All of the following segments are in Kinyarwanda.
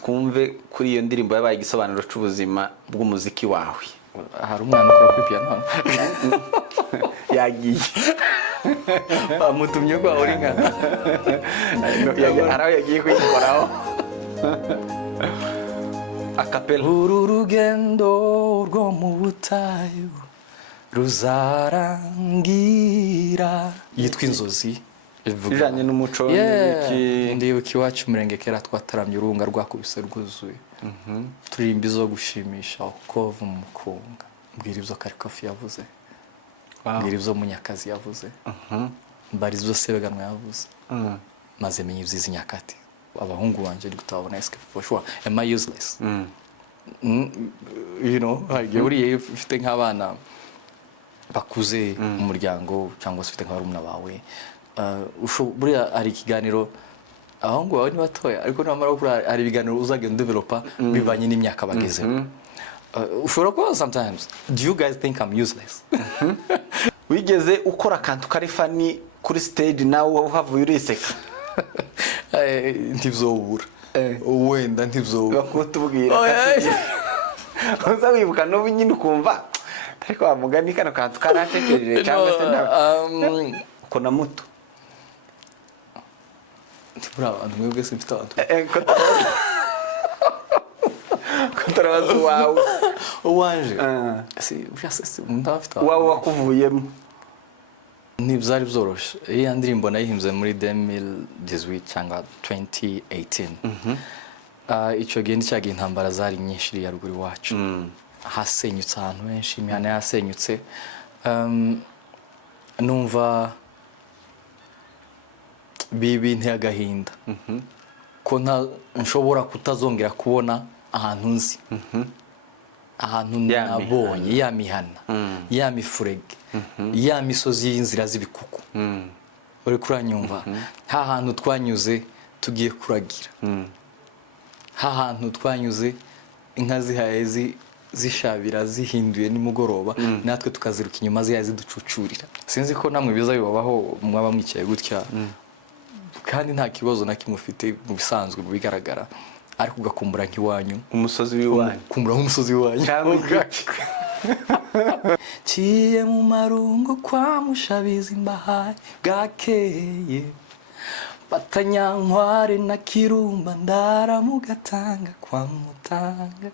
twumve kuri iyo ndirimbo yabaye igisobanuro cy'ubuzima bw'umuziki wawe. Hari umwana ukora kuri piano yagiye bamutumye kwa uri nka araho yagiye kuyikoraho akapela. Uru rugendo rwo mu butayu ruzarangira yitwa Inzozi ijanye n'umuco n'iki. Ndibuka iwacu umurenge kera twataramye urunga rwakubise rwuzuye. Turirimba izo gushimisha ukova mu mukunga. Mbwira ibyo Karikofi yavuze, mbwira ibyo Munyakazi yavuze, mbari ibyo Sebeganwa yavuze, maze menye ibyizi Nyakati. Abahungu banje ari gutabona eske for sure am I useless? You know, uriye ufite nk'abana bakuze umuryango cyangwa se ufite nk'abarumuna bawe, buriya ari ikiganiro abahungu bawe ni batoya ariko namara kuri ari ibiganiro uzagenda developer bivanye n'imyaka bageze. Ushobora kuba sometimes do you guys think I'm useless? Wigeze ukora akantu kari funny kuri stage nawe uhavuye uriseka? Ntivzobura wenda ntivzobura bakutubwira uza wibuka n'ubu nyine ukumva ariko wamugani kano kantu karatekereje cyangwa se uko na muto ntibura abantu mwebwe se mfite abantu kontarabaza wawe uwanje si byase ndafite wawe wakuvuyemo ntibyari byoroshe. Iyi ndirimbo nayihimbye muri 2018 cyangwa 2018. Icyo gihe cyagiye intambara zari nyinshi ya ruguru iwacu, hasenyutse ahantu henshi, imihana yasenyutse. Numva bibi ntiyagahinda ko nshobora kutazongera kubona ahantu nzi, ahantu nabonye ya mihana, ya mifurege, ya misozi y'inzira z'ibikuku. Uri kuranyumva? Ha hantu twanyuze tugiye kuragira, ha hantu twanyuze inka zihaye zishabira zihinduye nimugoroba, natwe tukaziruka inyuma zihaye ziducucurira. Sinzi ko namwe biza bibabaho mwaba mwicaye gutya kandi nta kibazo na kimwe ufite mu bisanzwe bigaragara, ariko ugakumbura nk'iwanyu umusozi w'iwanyu, kumbura nk'umusozi w'iwanyu ciye mu marungu kwa Mushabizi mbahaye bwakeye, Batanyankware na Kirumba ndara mugatanga kwa Mutanga,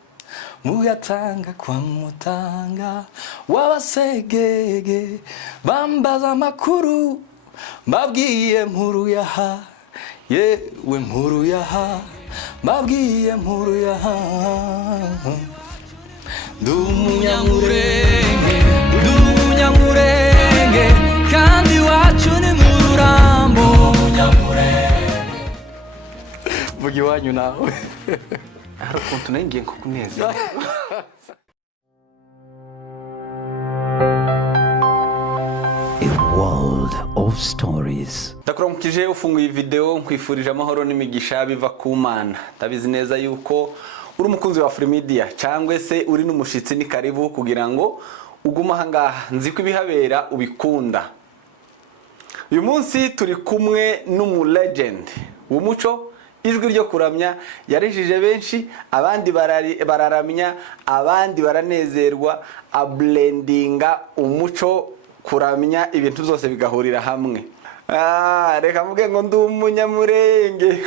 mugatanga kwa Mutanga wabasegege bambaza amakuru mbabwiye nkuru yaha, yewe nkuru yaha mbabwiye nkuru yaha. Ndumunyamurenge kandi wacu ni mu Rurambo. Vuga iwanyu nawe. Hari ukuntu nangiye nko kuneza. A world of stories. Ndakuramukije ufunguye video nkwifurije amahoro n'imigisha biva ku Mana. Ndabizi neza yuko uri umukunzi wa AFRIMEDIA cyangwa se uri n'umushitsi ni karibu kugira ngo uguma ahangaha nzi ko ibihabera ubikunda. Uyu munsi turi kumwe n'umu legend w'umuco, ijwi ryo kuramya yarijije benshi, abandi bararamya, abandi baranezerwa, ablendinga umuco kuramya ibintu byose bigahurira hamwe. Reka mvuge ngo ndi umunyamurenge.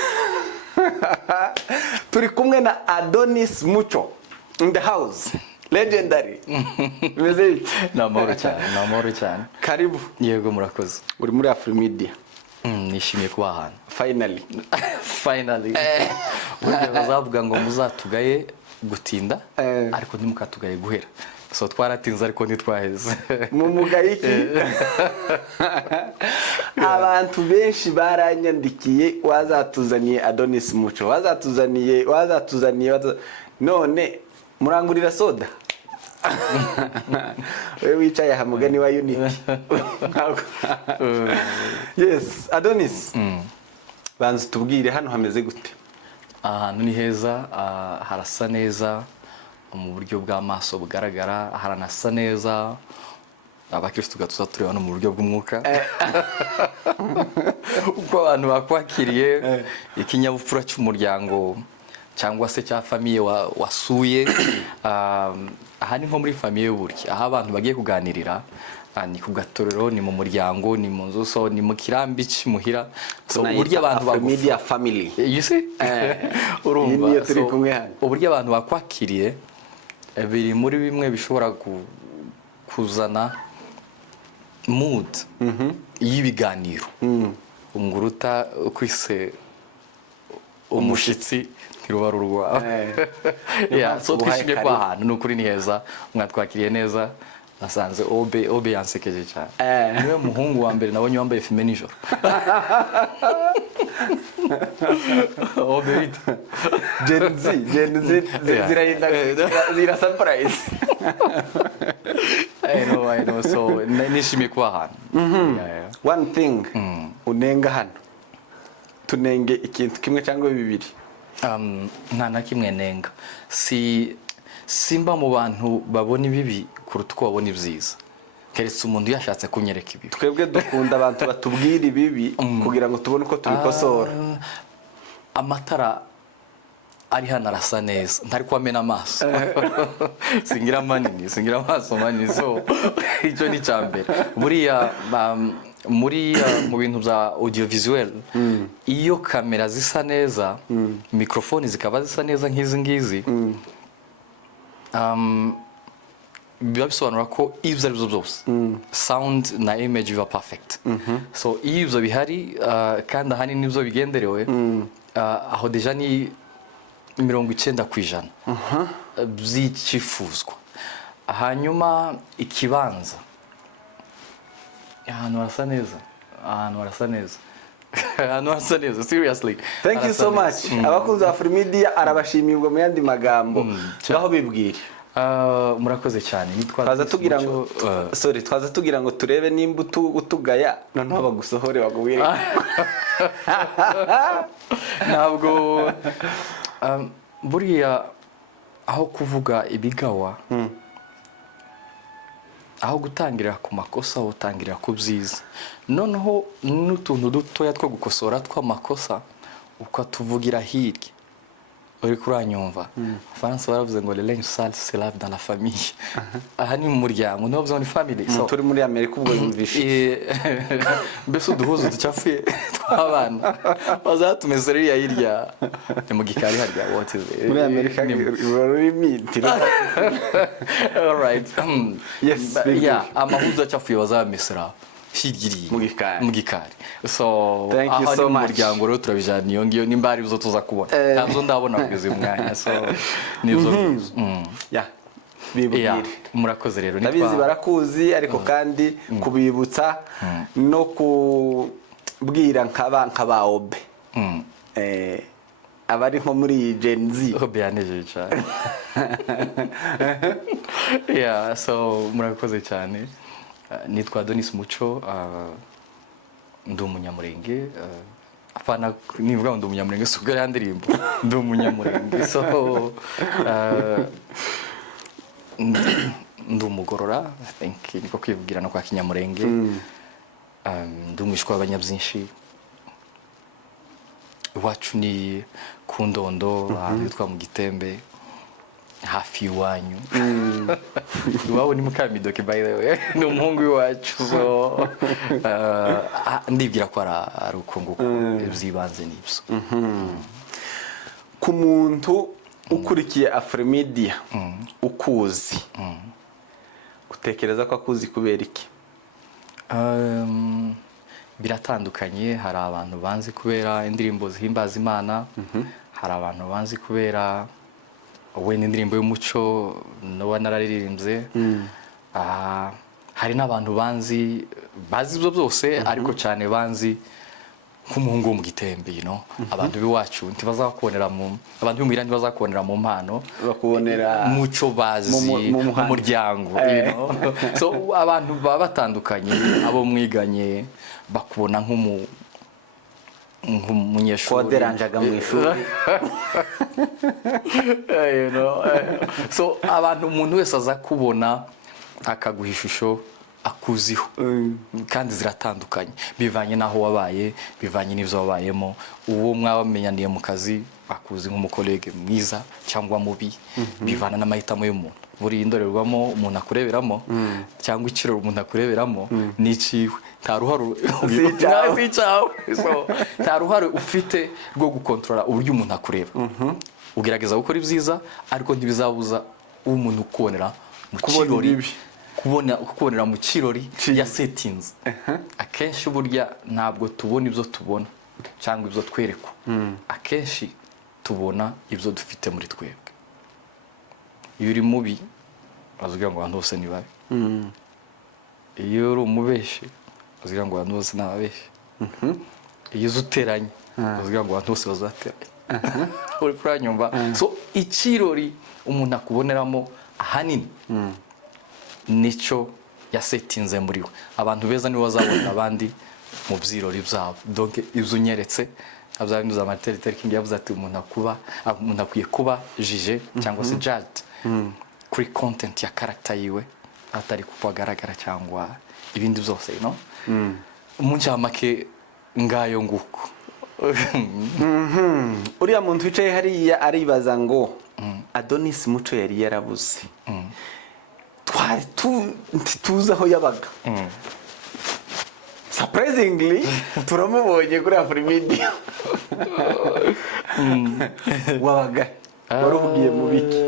Turi kumwe na Adonis Muco in the house, legendary. Meze namoro cyane karibu. Yego murakoze. Uri muri AFRIMEDIA. Nishimiye kuba hano Finally. Burya bazavuga ngo muzatugaye gutinda ariko ntimukatugaye guhera. So twaratinze ariko ntitwaheze. Mu mugayiki. Abantu benshi baranyandikiye wazatuzaniye Adonis Muco, wazatuzaniye none murangurira soda. Wewe wicaye hamugani wa Unity. Yes, Adonis. Banze tubwire hano hameze gute? Ahantu ni heza, harasa neza mu buryo bw'amaso bugaragara, haranasa neza. Abakristo gatuza tureba no mu buryo bw'umwuka. Uko abantu bakwakiriye, ikinyabupfura cy'umuryango cyangwa se cya famiye wasuye. Aha ni nko muri famiye y'uburyo aho abantu bagiye kuganirira, ni ku gatorero, ni mu muryango, ni mu nzu, so ni mu kirambi cy'imuhira, so uburyo abantu AFRIMEDIA family, you see urumva, turi kumwe hano, uburyo abantu bakwakiriye biri muri bimwe bishobora kuzana mood y'ibiganiro. Unguruta kwise umushitsi ntiruba rurwawe. So twishimye kwa ahantu, ni ukuri ni heza, mwatwakiriye neza. Nasanze obe yansekeje cyane. Niwe muhungu wa mbere nabonye wambaye filime nijoro. Obe bita Gen Z zira surprise. I know, so nishimiye kuba ahantu. One thing unenga hano, tunenge ikintu kimwe cyangwa bibiri. Nta na kimwe nenga, simba mu bantu babona ibibi kuruta uko babona ibyiza, keretse umuntu yashatse kunyereka ibibi. Twebwe dukunda abantu batubwira ibibi kugira ngo tubone uko tubikosora. Amatara ari hano arasa neza, ntari kwamena amaso. Singira amaso manini, so icyo ni cyambere. Buriya mu bintu bya audiovisuel, iyo kamera zisa neza, mikrofoni zikaba zisa neza nk'izi ngizi, biba bisobanura ko ibyo ari byo byose sound na image biba perfect. So iyo ibyo bihari kandi ahanini nibyo bigenderewe, aho deja ni 90% by'ikifuzwa. Hanyuma ikibanza, ahantu harasa neza, seriously. Thank you so much. Abakunzi ba AFRIMEDIA arabashimirwa mu yandi magambo, ngaho bibwire. Murakoze cyane. Twaza tugira ngo turebe nimba utugaya noneho bagusohore bagubwire. Ntabwo buriya aho kuvuga ibigawa, aho gutangirira ku makosa utangirira ku byiza, noneho n'utuntu dutoya two gukosora tw'amakosa ukatuvugira hirya. Uri kuranyumva? Faransa baravuze ngo le linge sale se lave dans la famille. Aha ni mu muryango, no byo ni family. So turi muri Amerika ubwo yumvishe. Mbese uduhuzu ducafuye tw'abana bazatumezera iriya hirya ni mu gikari harya, what is it? Muri Amerika ruri mitira. All right. Yes. Amahuzu acafuye bazamesera hirya mu gikari. So thank you so much. Muryango rero turabijana iyo ngiyo nimba ari byo tuza kubona. Ntabwo ndabona kugeza umwanya, so nibyo. Bibwire. Murakoze rero. Ndabizi barakuzi, ariko kandi kubibutsa no kubwira nk'aba obe. Abari nko muri Gen Z. Obe yanejeje cyane. So murakoze cyane. Nitwa Adonis Muco, ndi umunyamulenge. Apana nivuga ngo ndi umunyamulenge subwo ya ndirimbo, ndi umunyamulenge. So ndi umugorora, I think niko kwibwira no kwa kinyamulenge. Ndi umwishwa w'abanyabyinshi. Iwacu ni ku Ndondo, yitwa mu Gitembe, hafi iwanyu. Iwabo ni Mukamidoke, by the way, ni umuhungu w'iwacu. So ndibwira ko ari uko nguko ibyibanze n'ibyo. Ku muntu ukurikiye AFRIMEDIA ukuzi, utekereza ko akuzi kubera iki? Biratandukanye. Hari abantu banzi kubera indirimbo zihimbaza Imana, hari abantu banzi kubera wenda indirimbo y'umuco no nararirimbye. Hari n'abantu bazi ibyo byose, ariko cyane banzi nk'umuhungu wo mu Gitembe, abantu b'iwacu ntibazakubonera abantu b'umuhira ntibazakubonera mu mpano, bakubonera muco bazi mu muryango. So abantu baba batandukanye, abo mwiganye bakubona nk'umunyeshuri koderanjaga mu ishuri. So umuntu wese aza kubona akaguha ishusho akuziho, kandi ziratandukanye bivanye naho wabaye, bivanye n'ibyo wabayemo. Uwo mwabamenyaniye mu kazi akuzi nk'umukolege mwiza cyangwa mubi bivana n'amahitamo y'umuntu buri indorerwamo umuntu akureberamo cyangwa ikiroro umuntu akureberamo n'iciwe nta ruhare nta ruhare ufite rwo gukontorora uburyo umuntu akureba ugerageza gukora ibyiza ariko ntibizabuza umuntu kubonera mu kirori kubonera mu kirori ya settings akenshi burya ntabwo tubona ibyo tubona cyangwa ibyo twerekwa akenshi tubona ibyo dufite muri twebwe iyo uri mubi bazugira ngo abantu bose ni babi iyo uri umubeshi bazugira ngo abantu bose ni ababeshi iyo uzuteranye bazugira ngo abantu bose bazateranye uri kuranyumva so ikirori umuntu akuboneramo ahanini nicyo yasetinze muri we abantu beza nibo bazabona abandi mu byirori byabo donc ibyo unyeretse azabinuza amateriteri kingi yavuze ati umuntu akwiye kuba jije cyangwa se judged kuri content ya character yiwe atari kupagaragara cyangwa ibindi byose no umunjamake ngayo nguko uriya muntu wicaye hariya aribaza ngo Adonis muco yari yarabuze twari tuzi aho yabaga surprisingly turamubonye kuri AFRIMEDIA wabaga wari uhugiye mu biki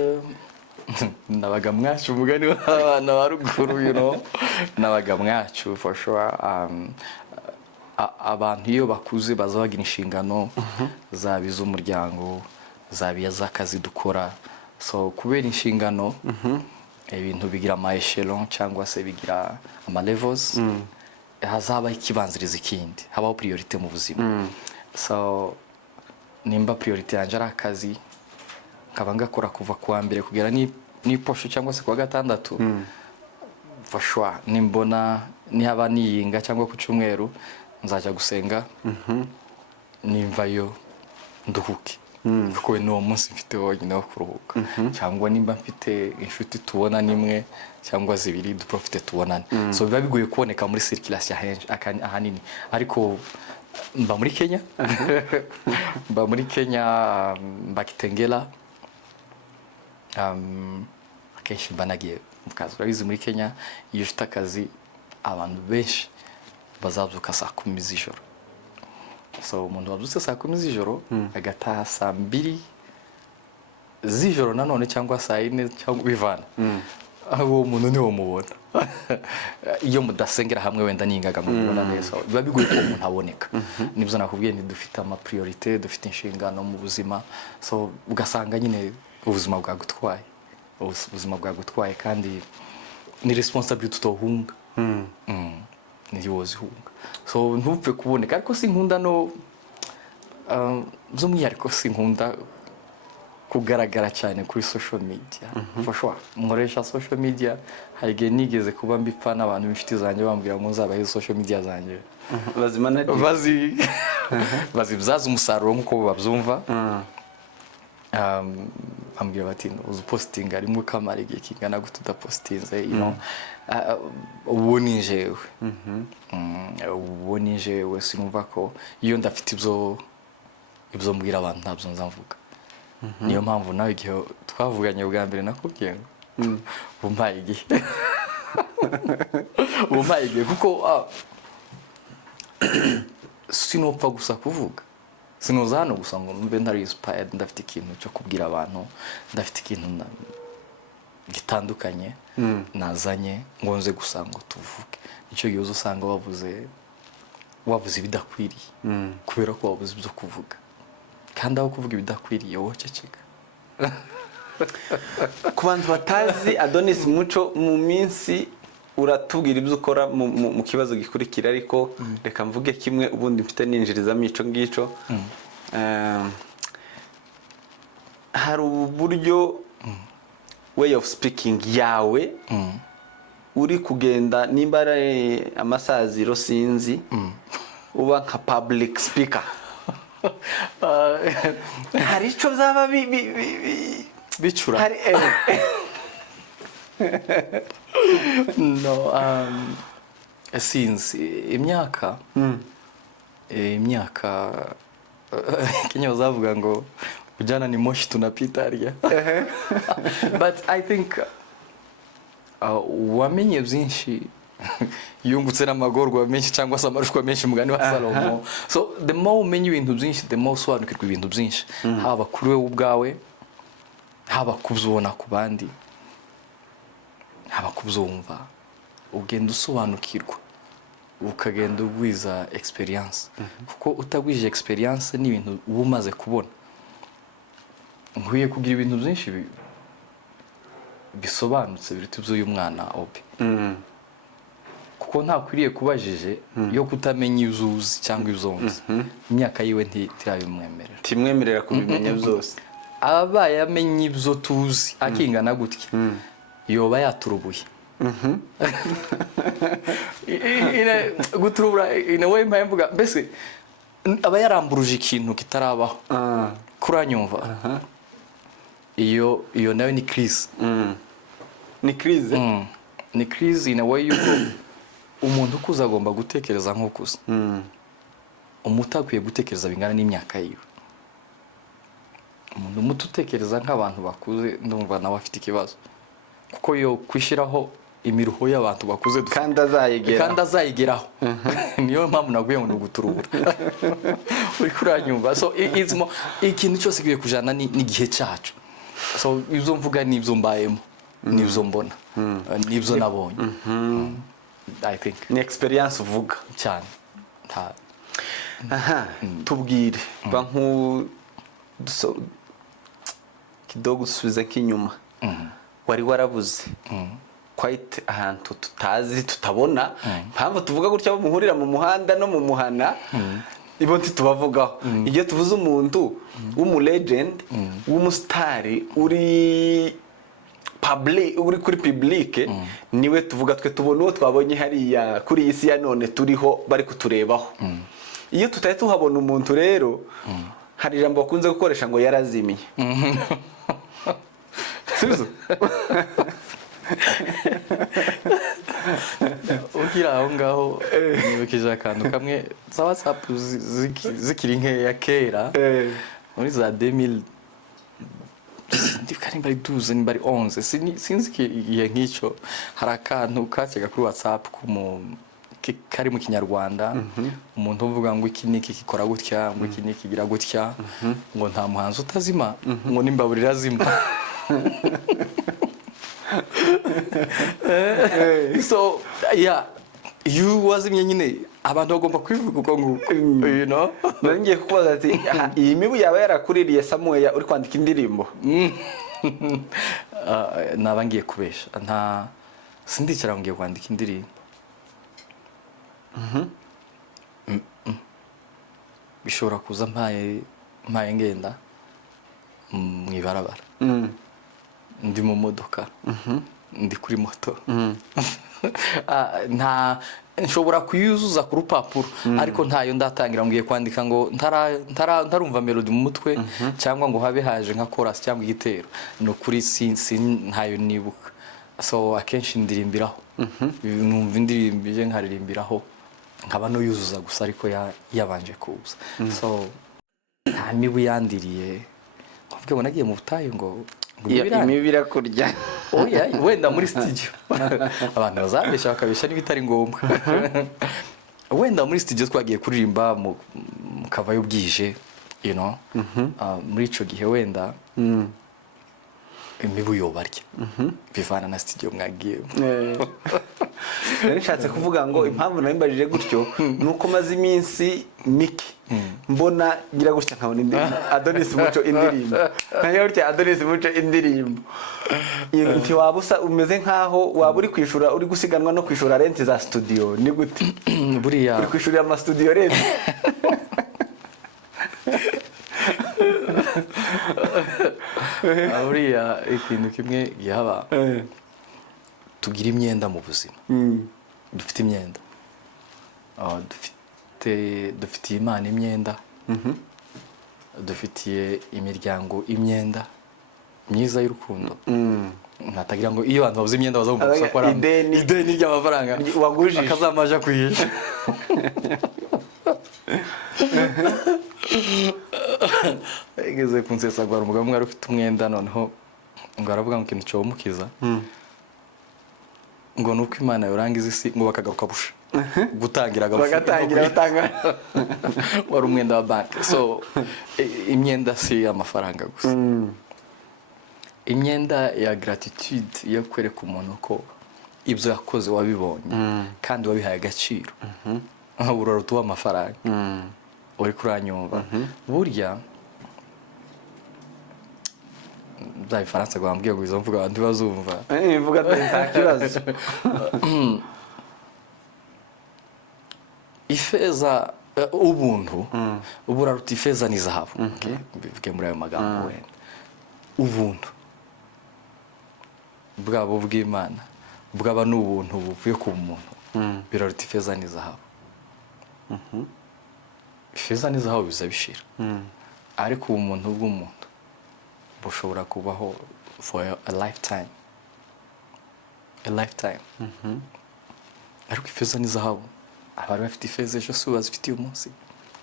nabaga mwacu umugani w'abana ba ruguru nabaga mwacu for sure abantu iyo bakuze baza bagira inshingano zaba iz'umuryango zaba iz'akazi dukora so kubera inshingano ibintu bigira ama echelon cyangwa se bigira ama levels hazaba ikibanziriza ikindi habaho priority mu buzima so nimba priority yanje ari akazi nkaba ngakora kuva kuwa mbere kugera ni posho cyangwa se kuwa gatandatu fashwa nimbona nihaba niyinga cyangwa ku cyumweru nzajya gusenga nimvayo nduhuke kuko n'uwo munsi mfite wonyine wo kuruhuka cyangwa nimba mfite inshuti tubona nimwe cyangwa zibiri duprofite tubonane so biba bigoye kuboneka muri circulation ahanini ariko mba muri Kenya mba Kitengela akenshi mba nagiye mu kazi urabizi muri Kenya iyo ufite akazi abantu benshi bazabyuka saa 10 z'ijoro so umuntu wabyutse saa 10 z'ijoro agataha saa 2 z'ijoro nanone cyangwa saa 4 cyangwa bivana aho umuntu niwo mubona iyo mudasengera hamwe wenda ningaga mubona neza biba bigoye ko umuntu aboneka nibyo nakubwiye ni dufite ama priorité dufite inshingano mu buzima so ugasanga nyine ubuzima bwagutwaye kandi ni responsibility tutohunga ntiwozihunga so ntupfe kuboneka ariko sinkunda no by'umwihariko sinkunda kugaragara cyane kuri social media for sure nkoresha social media hari igihe nigeze kuba mbipfa n'abantu b'inshuti zanjye bambwira ngo nzabahe social media zanjye bazibyaza umusaruro nk'uko babyumva ambwira bati uzu posting arimo kamara igihe kingana gute udapostinze ubu ni jewe sinumva ko iyo ndafite ibyo mbwira abantu ntabyo nzamvuga niyo mpamvu nawe igihe twavuganye bwa mbere nakubwiye ngo bumpaye igihe kuko sinopfa gusa kuvuga sinoza hano gusa ngo mbe ntari inspired ndafite ikintu cyo kubwira abantu ndafite ikintu gitandukanye nazanye ngo nze gusa ngo tuvuge icyo gihe uzasanga wavuze ibidakwiriye kubera ko wavuze ibyo kuvuga kandi aho kuvuga ibidakwiriye wowe ceceka ku bantu batazi Adonis muco mu minsi uratubwira ibyo ukora mu kibazo gikurikira ariko reka mvuge kimwe ubundi mfite ninjiriza mico ngico hari uburyo way of speaking yawe uri kugenda nimba ari amasaziro sinzi uba nka public speaker hari icyo byaba bicura no since imyaka Kenya bazavuga ngo ujana ni moshi tunapita hariya. But I think wamenye byinshi yungutse n'amagorwa menshi cyangwa se amarushwa menshi mugani wa Salomo. So the more umenye ibintu byinshi, the more usobanukirwa ibintu byinshi, haba kuri wewe ubwawe, haba kubyubona ku bandi, haba kubyumva, ugenda usobanukirwa, ukagenda ugwiza experience. Kuko utagwije experience ni ibintu uba umaze kubona. Nkwiye kugira ibintu byinshi bisobanutse biruta iby'uyu mwana Obi. Kuko ntakwiriye kubajije yo kutamenya ibyuzi cyangwa ibyonzi. Imyaka yiwe ntirabimwemerera. Timwemerera kubimenya byose. Abaye amenye ibyo tuzi akingana gutya. Yoba yaturubuye. Guturubura ine we mpamvuga mbese aba yaramburuje ikintu kitarabaho. Kuranyumva. Iyo nawe ni crise. Ni crise? Ni crise ine we yuko umuntu ukuza agomba gutekereza nk'ukuza. Umutakwiye gutekereza bingana n'imyaka yiwe. Umuntu muto utekereza nk'abantu bakuze ndumva nawe afite ikibazo. Kuko yo kwishiraho imiruho y'abantu bakuze kandi azayigeraho. Niyo mpamvu naguye ngo guturubura. Uri kuranyumva. So ikintu cyose kigiye kujana n'igihe cyacu. So ibyo mvuga n'ibyo mbayemo, n'ibyo mbona, n'ibyo nabonye. I think ni experience uvuga cyane. Tubwire ba kidogo usubiza k'inyuma. Wari warabuze quite ahantu tutazi tutabona, mpamvu tuvuga gutya muhurira mu muhanda no mu muhana, ibo ntitubavugaho. Iyo tuvuze umuntu w'umulegend, w'umusitari uri kuri public, niwe tuvuga twe tubona uwo twabonye hariya kuri isi ya none turiho bari kuturebaho. Iyo tutaye tuhabona umuntu rero, hari ijambo bakunze gukoresha ngo yarazimiye. Sizo? Ukira aho ngaho nibukije akantu kamwe za WhatsApp zikiri nkeya kera muri za 2000 ndikari bari 12 ni bari 11 sinzi igihe nk'icyo hari akantu kacega kuri WhatsApp kari mu Kinyarwanda, umuntu uvuga ngo iki niki gikora gutya, ngo iki niki gira gutya, ngo nta muhanzi utazima, ngo nimbaburira zima. So yeah, you wazimye nyine abantu bagomba kwivuga uko nguko, you know. Ngiye kukubaza ati iyi mibu yaba yarakuririye Samuel uri kwandika indirimbo. Nabangiye kubesha nta sindicara ngiye kwandika indirimbo. Bishobora kuza mpaye ngenda mwibarabara. Ndi mu modoka. Ndi kuri moto. Nta nshobora kuyuzuza ku rupapuro, ariko ntayo ndatangira ngiye kwandika ngo ntarumva melody mu mutwe cyangwa ngo habe haje nka chorus cyangwa igitero. No kuri ntayo nibuka. So akenshi ndirimbiraho. Numva indirimbo nkaririmbiraho nkaba no yuzuza gusa ariko yabanje kuza. So nta mibu yandiriye. Kuvuga ngo nagiye mu butayu ngo imibira kurya. Oya, wenda muri studio. Abantu bazabesha bakabesha n'ibitari ngombwa. Wenda muri studio twagiye kuririmba mu kavayo bwije, you know. Muri ico gihe wenda imibu yobarya. Bivana na studio mwagiye. Nishatse kuvuga ngo impamvu nabimbajije gutyo nuko maze iminsi miki mbona gira gutya nkabona Adonis muco indirimbo. Nayo urya Adonis muco indirimbo. Inti wabusa umeze nkaho waba uri kwishura uri gusiganwa no kwishura rent za studio ni gute? Buriya uri kwishura ama studio rent. Buriya ikintu kimwe yaba tugira imyenda mu buzima. Dufite imyenda. Dufitiye Imana imyenda. Dufitiye imiryango imyenda myiza y'urukundo. Natagira ngo iyo abantu babuze imyenda bazagomba gusakora ideni ry'amafaranga wagujije akazamaje kuyisha. igeze kunsetsa ngo umugabo umwe ufite umwenda noneho ngo aravuga ngo ikintu cyo mukiza ngo nuko Imana yorangiza isi ngo bakagaruka busha gutangira batanga wari umwenda wa banki. So imyenda si amafaranga gusa, imyenda ya gratitude yo kwereka umuntu ko ibyo yakoze wabibonye kandi wabihaye agaciro urora tuwa amafaranga uri kuranyumva. Burya bya Faransa gwambwiye ngo izo mvuga abantu bazumva mvuga nta kibazo. Ifeza ubuntu uburaruta ifeza n'izahabu. Bivuge muri ayo magambo wenda ubuntu bwabo bw'Imana bwaba n'ubuntu buvuye ku muntu biraruta ifeza n'izahabu. Ifeza n'izahabu bizabishira ariko ubumuntu bw'umuntu bushobora kubaho for a lifetime. Ariko ifeza n'izahabu abari bafite ifeza ejo si bazifitiye umunsi,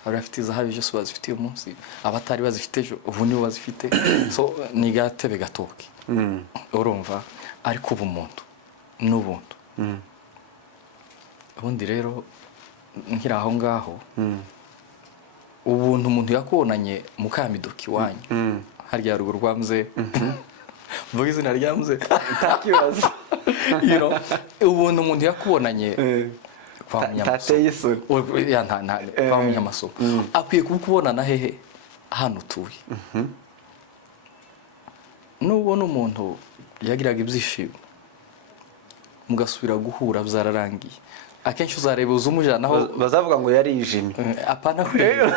abari bafite izahabu ejo si bazifitiye umunsi, abatari bazifite ejo ubu nibo bazifite. So ni gatebe gatoke urumva. Ariko ubumuntu n'ubuntu ubundi rero nkiri aho ngaho ubuntu umuntu yakubonanye mu Kamidoki wanyu harya rugo rwamze mvuga izina ryamze nta kibazo. Ubuntu umuntu yakubonanye kwa Munyamasomo kwa Munyamasomo akwiye kubona hehe hano tuye. Nubona umuntu yagiraga ibyishimo mugasubira guhura byararangiye akenshi uzareba uzumujana aho bazavuga ngo yari yijimye apana kure.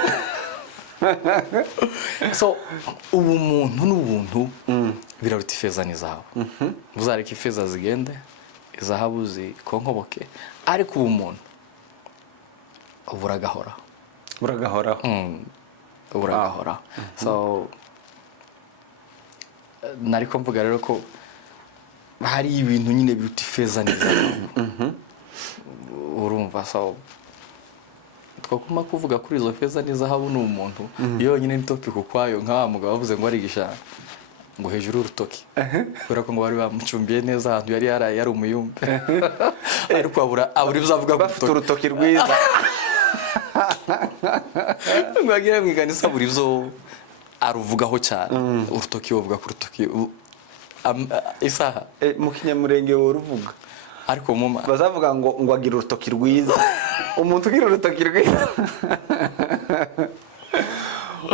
So ubumuntu n'ubuntu biraruta ifeza n'izahabu. Uzareka ifeza zigende izahabu zikonkoboke ariko ubumuntu buragahora. So nariko mvuga rero ko hari ibintu nyine biruta ifeza n'izahabu. Urumva. So twakuma kuvuga kuri izo feza n'izahabu n'umuntu yonyine ni topic ukwayo nka mugabo bavuze ngo arigisha ngo hejuru urutoki kubera ko ngo bari bamucumbiye neza ahantu yari umuyumbe ariko abura ibyo avuga bafite urutoki rwiza ngo agire mwiganisa buri byo aruvugaho cyane. Urutoki uvuga ku rutoki isaha mu kinyamurenge woruvuga ariko bazavuga ngo agira urutoki rwiza. Umuntu ugira urutoki rwiza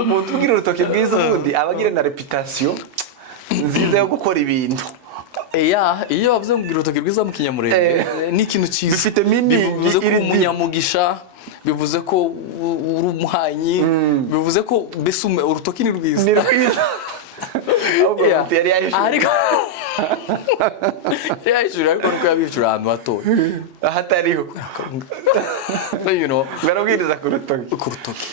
umuntu ugira urutoki rwiza ubundi abagira na reputation nziza yo gukora ibintu. Iyo bavuze ngo ugira urutoki rwiza mu kinyamurenge ni ikintu cyiza bifite bivuze ko umunyamugisha, bivuze ko uri umuhanyi, bivuze ko mbese urutoki ni rwiza. Ariko ariko nuko yabicura ahantu hato ahatariho barabwiriza ku rutoki.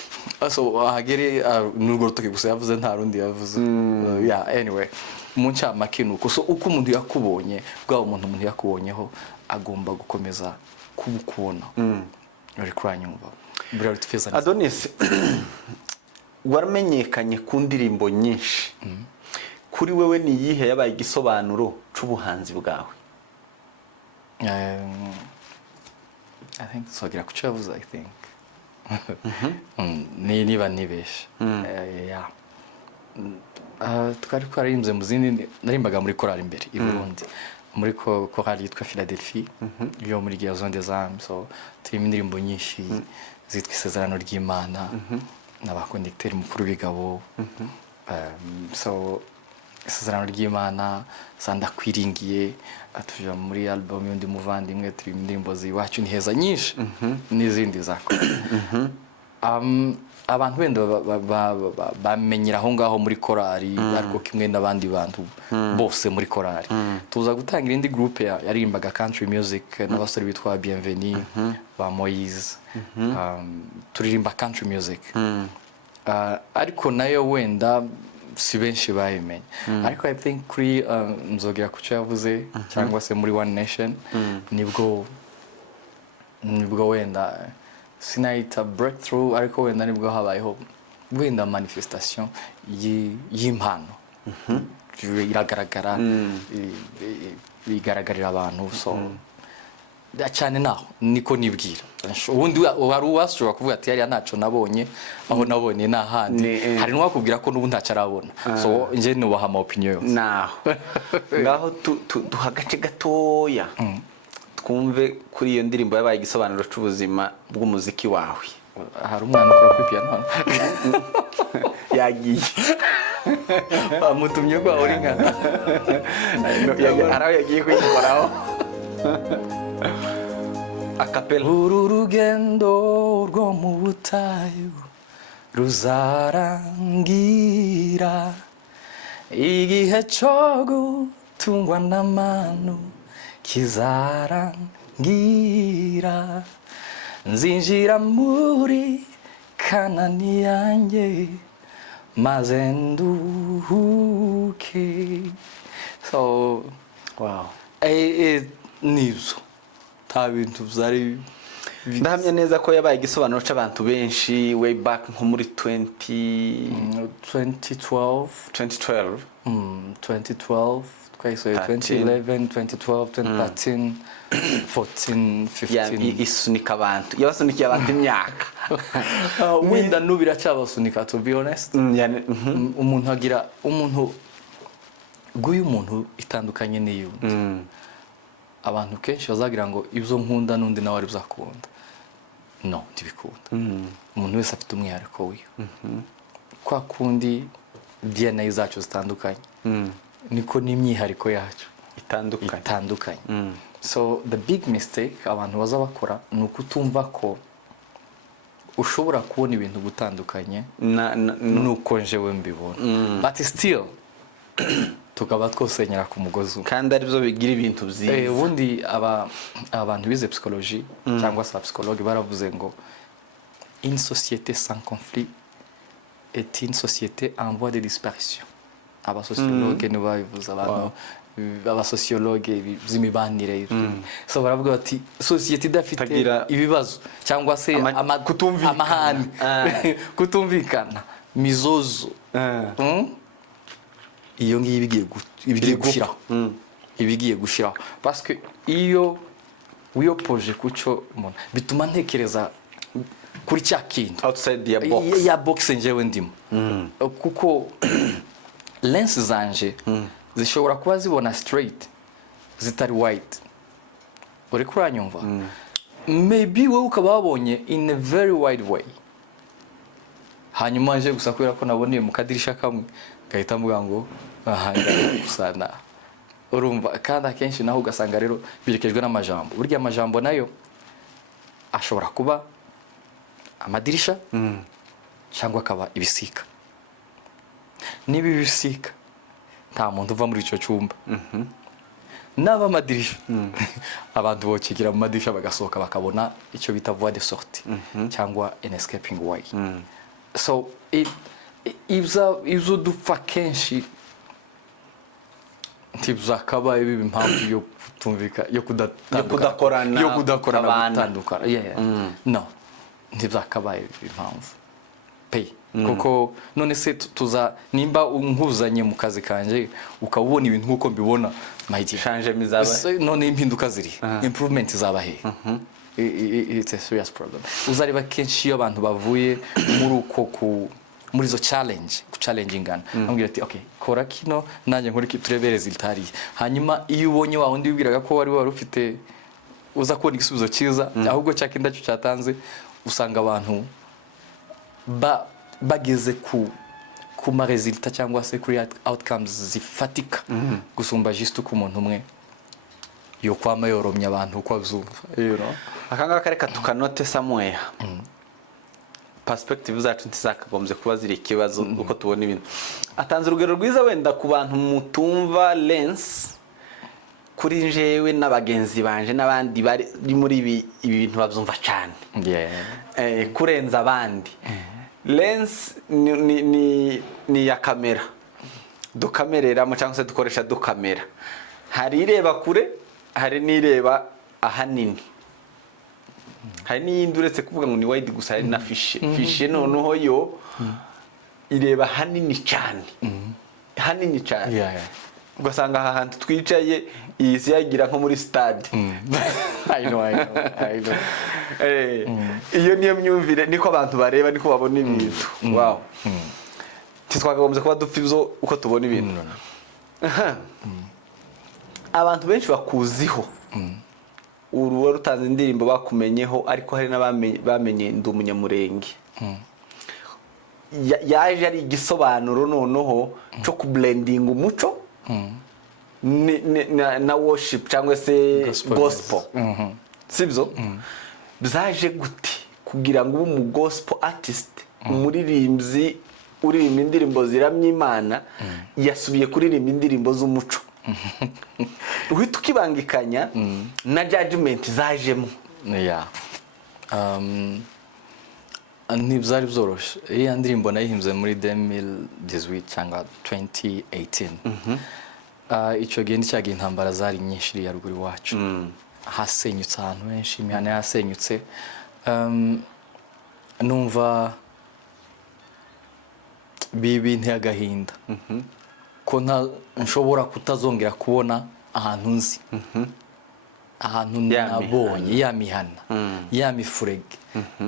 So ahagere n'urwo rutoki gusa yavuze nta rundi yavuze. Anyway mu ncamake nuko so uko umuntu yakubonye bwa umuntu yakubonyeho agomba gukomeza kubukubona. Uri kuranyumva biraruta ifeza. Adonis waramenyekanye ku ndirimbo nyinshi. Kuri wewe ni yihe yabaye igisobanuro c'ubuhanzi bwawe? I think sogira kucavuza I think. Niba nibesha. Twari twarimbye mu zindi narimbaga muri korali imbere i Burundi muri korali yitwa Philadelphia yo muri Giazon des Âmes. So turimo indirimbo nyinshi zitwa Isezerano ry'Imana n'abakonditeri mukuru bigabo. So Isezerano ry'Imana sanda kwiringiye atuja muri album y'undi muvandimwe turimo indirimbo ziwacu ni heza nyinshi n'izindi zako. Abantu wenda bamenyera aho ngaho muri korali ariko kimwe n'abandi bantu bose muri korali. Tuza gutangira indi groupe yaririmbaga country music n'abasore bitwa Bienvenue ba Moise. Turirimba country music ariko nayo wenda si benshi bayimenye. Ariko I think kuri nzogera kuco yavuze cyangwa se muri One Nation nibwo wenda sinayita breakthrough ariko wenda nibwo habayeho wenda manifestation y'impano iragaragara bigaragarira abantu so cyane naho niko nibwira ubundi wari uwashobora kuvuga ati yari ntaco nabonye aho nabonye n'ahandi hari n'uwakubwira ko n'ubu ntaco arabona so nje nubaha ama opinion yose naho ngaho duha agace gatoya twumve kuri iyo ndirimbo yabaye igisobanuro cy'ubuzima bw'umuziki wawe. hari umwana ukora kuri piano yagiye bamutumye kwa uri nka araho yagiye kwikoraho akapela. uru rugendo rwo mu butayu ruzarangira igihe cyo gutungwa n'amano kizarangira nzinjira muri Kanani yanjye maze nduhuke. So wow, nibyo nta bintu byari ndahamya neza ko yabaye igisobanuro cy'abantu benshi way back nko muri 2012 twayisohoye 2011 2012 2013 14 15 isunika abantu yabasunikiye abantu imyaka wenda nubira cyabasunika to be honest. Umuntu agira guyu umuntu itandukanye n'iyundi. Abantu kenshi bazagira ngo ibyo nkunda n'undi nawe ari bizakunda. No, ntibikunda. Umuntu wese afite umwihariko wiwe. Kwa kundi DNA zacu zitandukanye. Niko n'imyihariko yacu itandukanye. So the big mistake abantu baza bakora ni ukutumva ko ushobora kubona ibintu gutandukanye nuko njewe mbibona. But still tukaba twosenyera ku mugozi kandi ari byo bigira ibintu byiza. Ubundi abantu bize psychologie cyangwa sa psychologue baravuze ngo une société sans conflit est une société en voie de disparition. Abasociologue ni babivuze abantu abasociologue by'imibanire. So baravuga bati société idafite ibibazo cyangwa se amahane kutumvikana mizozo iyo ngiye ibigiye gushiraho parce que iyo wiyopoje kuco umuntu bituma ntekereza kuri cya kintu outside ya box njewe ndimo kuko lens zanje zishobora kuba zibona straight zitari white. Uri kuranyumva maybe wowe ukaba wabonye in a very wide way hanyuma nje gusa kubera ko naboneye mu kadirisha kamwe gahita mvuga ngo ahanga gusana. Urumva kandi akenshi naho ugasanga rero birekejwe n'amajambo. Burya amajambo nayo ashobora kuba amadirisha cyangwa akaba ibisika. Niba ibisika nta muntu uva muri icyo cyumba naba amadirisha abantu bokigira mu madirisha bagasohoka bakabona icyo bita voie de sortie cyangwa an escaping way. So ibyo dupfa kenshi ntibzakabaye biba impamvu yo kutumvika yo kudakorana gutandukana. No, ntibzakabaye impamvu pe kuko none se tuza nimba unkuzanye mu kazi kanje ukabona ibintu nkuko mbibona mayigiye change mizaba none impinduka ziri improvement zaba he. It's a serious problem. Uzareba kenshi iyo abantu bavuye muri zo challengingana ambwira ati okay kora kino nanjye nkora ki turebe resultat. Hanyuma iyo ubonye wa undi wibwiraga ko wari ufite uza kubona igisubizo cyiza ahubwo cyakenda cyo cyatanze usanga abantu bageze ku ma resultat cyangwa se kuri outcomes zifatika gusumba juste ku muntu umwe yo kwama yoromya abantu uko azumva. Akanga kareka tukanote somewhere perspective zacu ntizakagombye kuba ziri ikibazo uko tubona ibintu. Atanze urugero rwiza wenda ku bantu mutumva lens kuri njewe n'abagenzi banje n'abandi bari muri ibi bintu babyumva cyane kurenza abandi. Lens ni ya kamera dukamereramo cyangwa se dukoresha dukamera. Hari ireba kure hari n'ireba ahanini. Hari n'iyindi uretse kuvuga ngo ni wide gusa hari na fishe noneho yo ireba hanini cyane hanini cyane Yeah, yeah. ugasanga aha hantu twicaye iyi si yagira nko muri stade I know. iyo niyo myumvire niko abantu bareba niko babona ibintu wow titwakagombye kuba dupfa ibyo uko tubona ibintu abantu benshi bakuziho uruwa rutanze indirimbo bakumenyeho ariko hari n'abamenye ndi umunyamulenge yaje ari igisobanuro noneho cyo kublendinga umuco na worship cyangwa se gospel sibyo byaje gute kugira ngo ube umu gospel artist umuririmbyi uririmba indirimbo ziramya Imana yasubiye kuririmba indirimbo z'umuco uhita ukibangikanya na judgment zajemo ntibyari byoroshye iriya ndirimbo nayihimbye muri 2018 cyangwa 2018 icyo gihe nicyagiye intambara zari nyinshi iriya ruguru iwacu hasenyutse ahantu henshi imihana yasenyutse numva binteye agahinda ko nshobora kutazongera kubona ahantu nzi ahantu nabonye ya mihana ya mifurege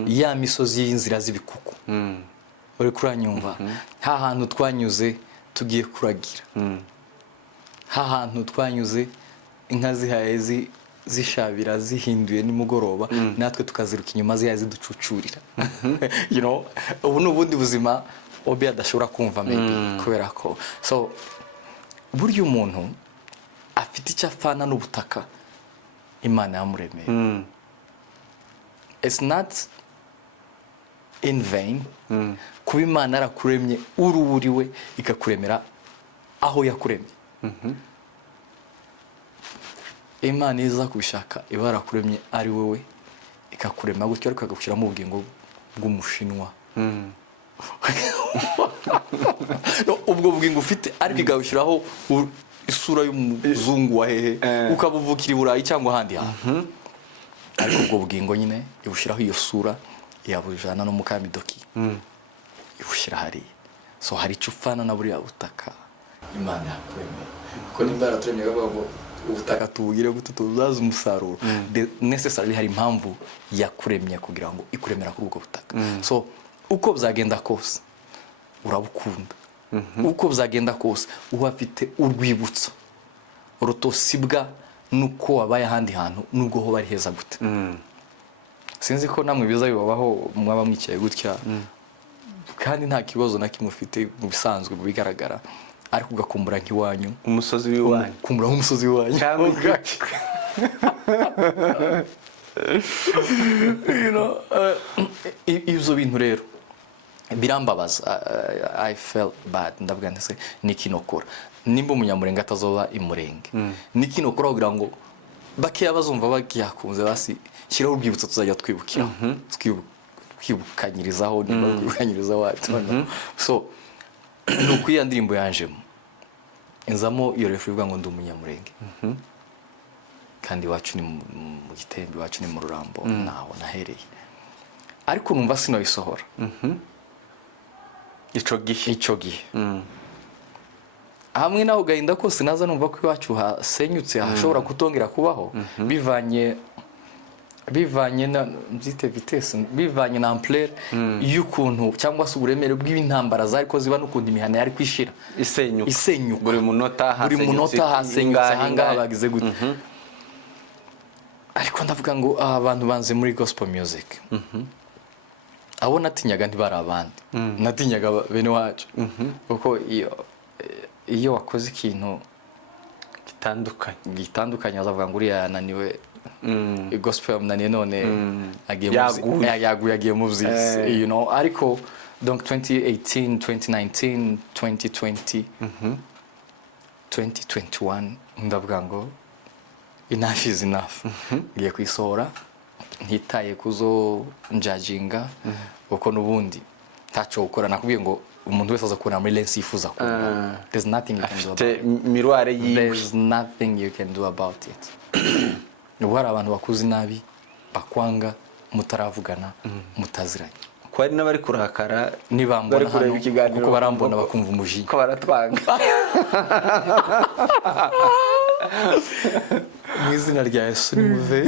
ya misozi y'inzira z'ibikuku uri kuranyumva ha hantu twanyuze tugiye kuragira ha hantu twanyuze inka zihaye zishabira zihinduye nimugoroba natwe tukaziruka inyuma zihaye ziducucurira you know ubu n'ubundi buzima obi adashobora kumva maybe kubera ko so burya umuntu afite icyo afana n'ubutaka Imana yamuremeye it's not in vain kuba Imana yarakuremye uruburiwe ikakuremera aho yakuremye Imana iza kubishaka iba yarakuremye ari wowe ikakurema gutyo ariko ikagushyiramo ubugingo bw'umushinwa ubwo bugingo ufite ariko igabushyiraho isura y'umuzungu wa hehe ukabuvukira i Burayi cyangwa ahandi hantu ariko ubwo bugingo nyine ibushyiraho iyo sura yabujana no mukamidoki ibushyira hariya so hari icyo ufana na buriya butaka Imana yakuremeye kuko nimba yaraturemye akavuga ngo ubutaka tubugire gute tuzaza umusaruro necessarily hari impamvu yakuremye kugira ngo ikuremera kuri ubwo butaka so uko byagenda kose urabukunda uko byagenda kose uhafite urwibutso rutosibwa nuko wabaye ahandi hantu nubwo ho bari heza gute sinzi ko namwe biza bibabaho mwaba mwicaye gutya kandi nta kibazo na kimwe ufite mu bisanzwe bigaragara ariko ugakumbura nk'iwanyu umusozi w'iwanyu kumbura nk'umusozi w'iwanyu you know ibyo bintu rero birambabaza I felt bad ndavuga ndetse nikinokora nimba umunyamulenge atazoba imurenge nikinokora kugira ngo bakiya bazumva bakiyakunze basi shiraho urwibutso tuzajya twibukira twibukanyirizaho nimba kwibukanyirizaho atona so nuko iya ndirimbo yanjemo inzamo iyo refu ivuga ngo ndi umunyamulenge kandi wacu ni mu Gitembe wacu ni mu Rurambo naho nahereye ariko numva sinoyisohora ico gihe hamwe naho gahinda kose naza numva ko iwacu hasenyutse hashobora kutongera kubaho bivanye na mzite vitesse bivanye na ampleur y'ukuntu cyangwa se uburemere bw'intambara zari ko ziba n'ukundi imihana yari kwishira isenyuka buri munota hasenyutse hanga bagize gute ariko ndavuga ngo abantu banze muri gospel music abo natinyaga ntibari abandi natinyaga bene wacu kuko iyo wakoze ikintu gitandukanye azavuga ngo uriya yananiwe gospel yamunaniye none yagiye mu byiza you know ariko donc 2018 2019 2020 2021 ndavuga ngo enough is enough ngiye kwisohora ntitaye kuzo njajinga uko nubundi ntacyo gukora nakubwiye ngo umuntu wese azakora muri lens yifuza ko there's nothing you can do about it miroire yiwe there's nothing you can do about it ubu hari abantu bakuzi nabi bakwanga mutaravugana mutaziranye ko hari n'abari kurakara nibambona bari kureba hano ikiganiro kuko barambona bakumva umujinya ko baratwanga mu izina rya Yesu nimuve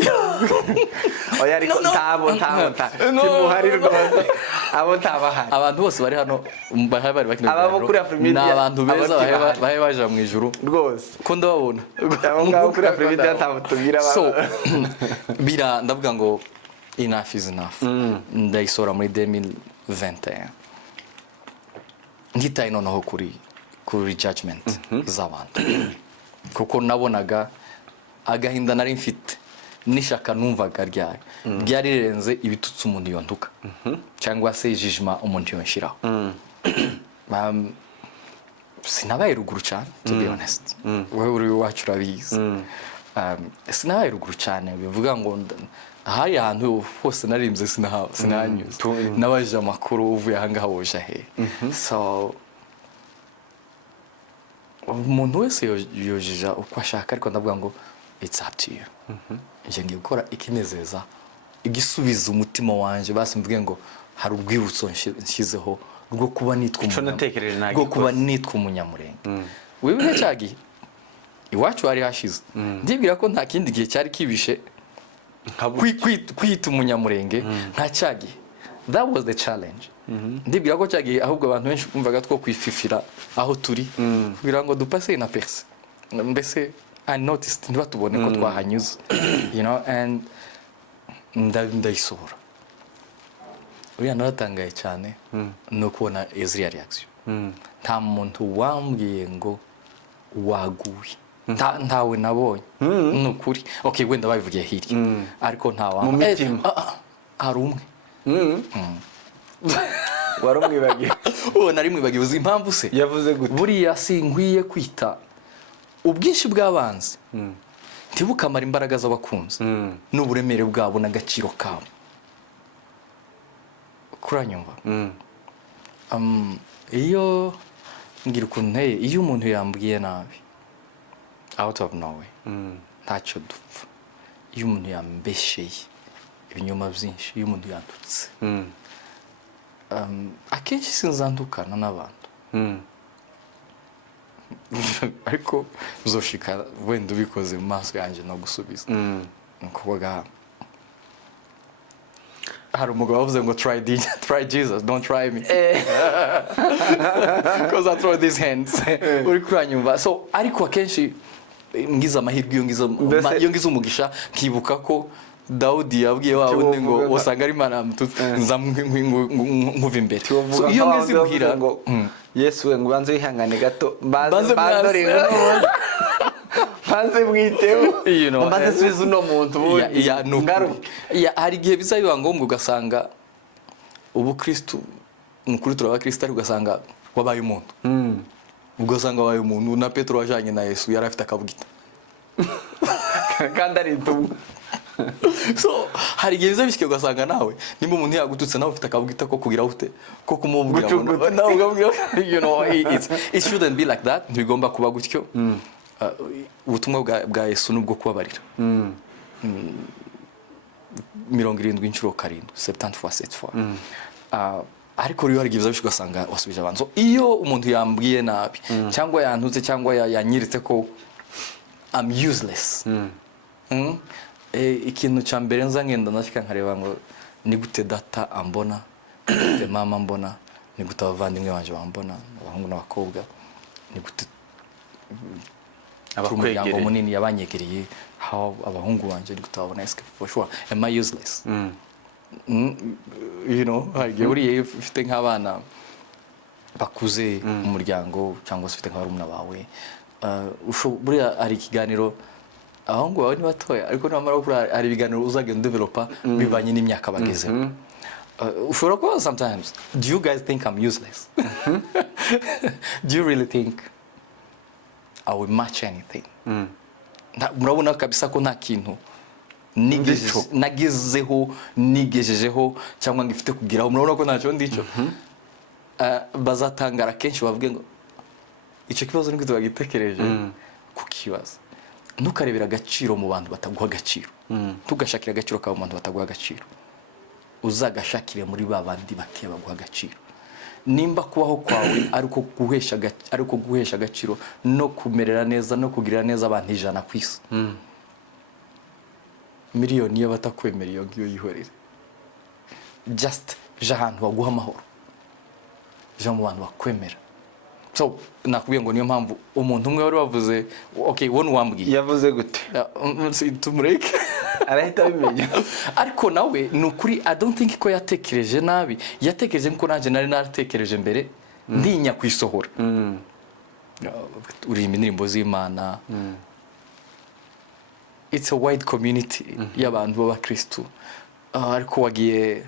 oya ariko ntabo kimuhari rwose abo ntabahari abantu bose bari hano bari bakina Ababo kuri AFRIMEDIA, ni abantu beza abakibahari. bahe baje mu ijuru rwose ko ndababona abo ngabo kuri AFRIMEDIA ntabutubwira so ndavuga ngo enough is enough ndayisora muri 2021 ngitaye noneho kuri judgment z'abantu kuko nabonaga agahinda nari mfite n'ishaka numvaga ryari rirenze ibitutsi umuntu yontuka cyangwa se jijima umuntu yonshiraho sinabaye ruguru cyane to be honest wewe uri wacu urabizi sinabaye ruguru cyane bivuga ngo hari ahantu hose narimbye sinahanyuze nabaje amakuru uvuye ahangaha woje he so umuntu wese yojija uko ashaka ariko ndavuga ngo it's up to you nje ngiye gukora ikinezeza igisubiza umutima wanje basi mvuge ngo hari urwibutso nshyizeho rwo kuba nitwa umunyamulenge wibuke cyagi iwacu hari hashize ndibwira ko nta kindi gihe cyari kibishe kwita umunyamulenge nta cyagi that was the challenge ndibwira ko cyagi ahubwo abantu benshi kumvaga two kwififira aho turi kugira ngo dupase na perse mbese I noticed ntibatubone ko twahanyuze you know and ndayisohora uriya naratangaye cyane no kubona Ezra reaction nta muntu wambwiye ngo waguye ntawe nabonye nukuri okay wenda babivugiye hirya ariko nta wa mu mitima hari umwe warumwibagiye nari mwibagiye uzi impamvu se yavuze gute buriya sinkwiye kwita ubwinshi bw'abanzi ntibukamara imbaraga z'abakunzi n'uburemere bwabo n'agaciro kabo kuranyumva iyo ngira ukuntu nteye iyo umuntu yambwiye nabi out of nowhere ntacyo dupfa iyo umuntu yambesheye ibinyoma byinshi iyo umuntu yandutse akenshi sinzandukana n'abantu ariko uzoshika wenda ubikoze mu maso yanjye no gusubiza nukuvuga hari umugabo wavuze ngo try Jesus don't try me because I throw these hands uri kuranyumva so ariko akenshi ngize amahirwe iyo ngize umugisha nkibuka ko Daudi yabwiye wundi ngo usanga ari Imana nza nkuva imbere so iyo ngize muhira ngo Yesu we ngo banze wihangane gato banze mwiteho you know banze subiza uno muntu hari igihe bizabiba ngombwa ugasanga ubukristo nukuri turabakristo ariko ugasanga wabaye umuntu ugasanga wabaye umuntu na Petero wajanye na Yesu yari afite akabugita kandi ari itumwa so hari igihe bizabishike ugasanga nawe nimba umuntu yagututse nawe ufite akabugita ko kugira ute ko kumubwira nawe ugabwira you know it shouldn't be like that ntibigomba kuba gutyo ubutumwa bwa Yesu nubwo kubabarira 70 inshuro 7 70 fois 7 fois ariko rero hari igihe bizabishike ugasanga wasubije abantu so iyo umuntu yambwiye nabi cyangwa yantuze cyangwa yanyiritse ko I'm useless ikintu cya mbere nza ngenda nashika nkareba ngo ni gute data ambona ni gute mama mbona ni gute abavandimwe banje bambona abahungu n'abakobwa ni gute abakwegereye munini yabanyegereye how abahungu banje ni gute babona escape for sure am I useless you know hari uriye ufite nk'abana bakuze umuryango cyangwa se ufite nk'abarumuna bawe buriya ari ikiganiro ahongo bawe ni batoya ariko namara gukura hari ibiganiro uzagenda developer bivanye n'imyaka bagezeho ushobora kuba sometimes do you guys think I'm useless do you really think I will match anything murabona kabisa ko nta kintu nigejejeho cyangwa ngifite kugiraho murabona ko ntacyo ndico bazatangara kenshi bavuge ngo icyo kibazo niko tubagitekereje kukibaza ntukarebera agaciro mu bantu bataguha agaciro ntugashakira agaciro kawe mu bantu bataguha agaciro uzagashakire muri babandi bakeya baguha agaciro. Nimba kubaho kwawe ariko guhesha agaciro no kumerera neza no kugirira neza abantu 100 ku isi, miliyoni iyo batakwemera iyo ngiyo yihorere. Just ahantu baguha amahoro, mu bantu bakwemera. So nakubwiye ngo niyo mpamvu umuntu umwe wari wavuze okay wone wambwiye yavuze gute tumureke arahita bimenya. Ariko nawe nukuri I don't think ko yatekereje nabi, yatekereje nko naje nari naratekereje mbere ndinya kwisohora. Uri indirimbo z'Imana, it's a wide community y'abantu b'abakristo, ariko wagiye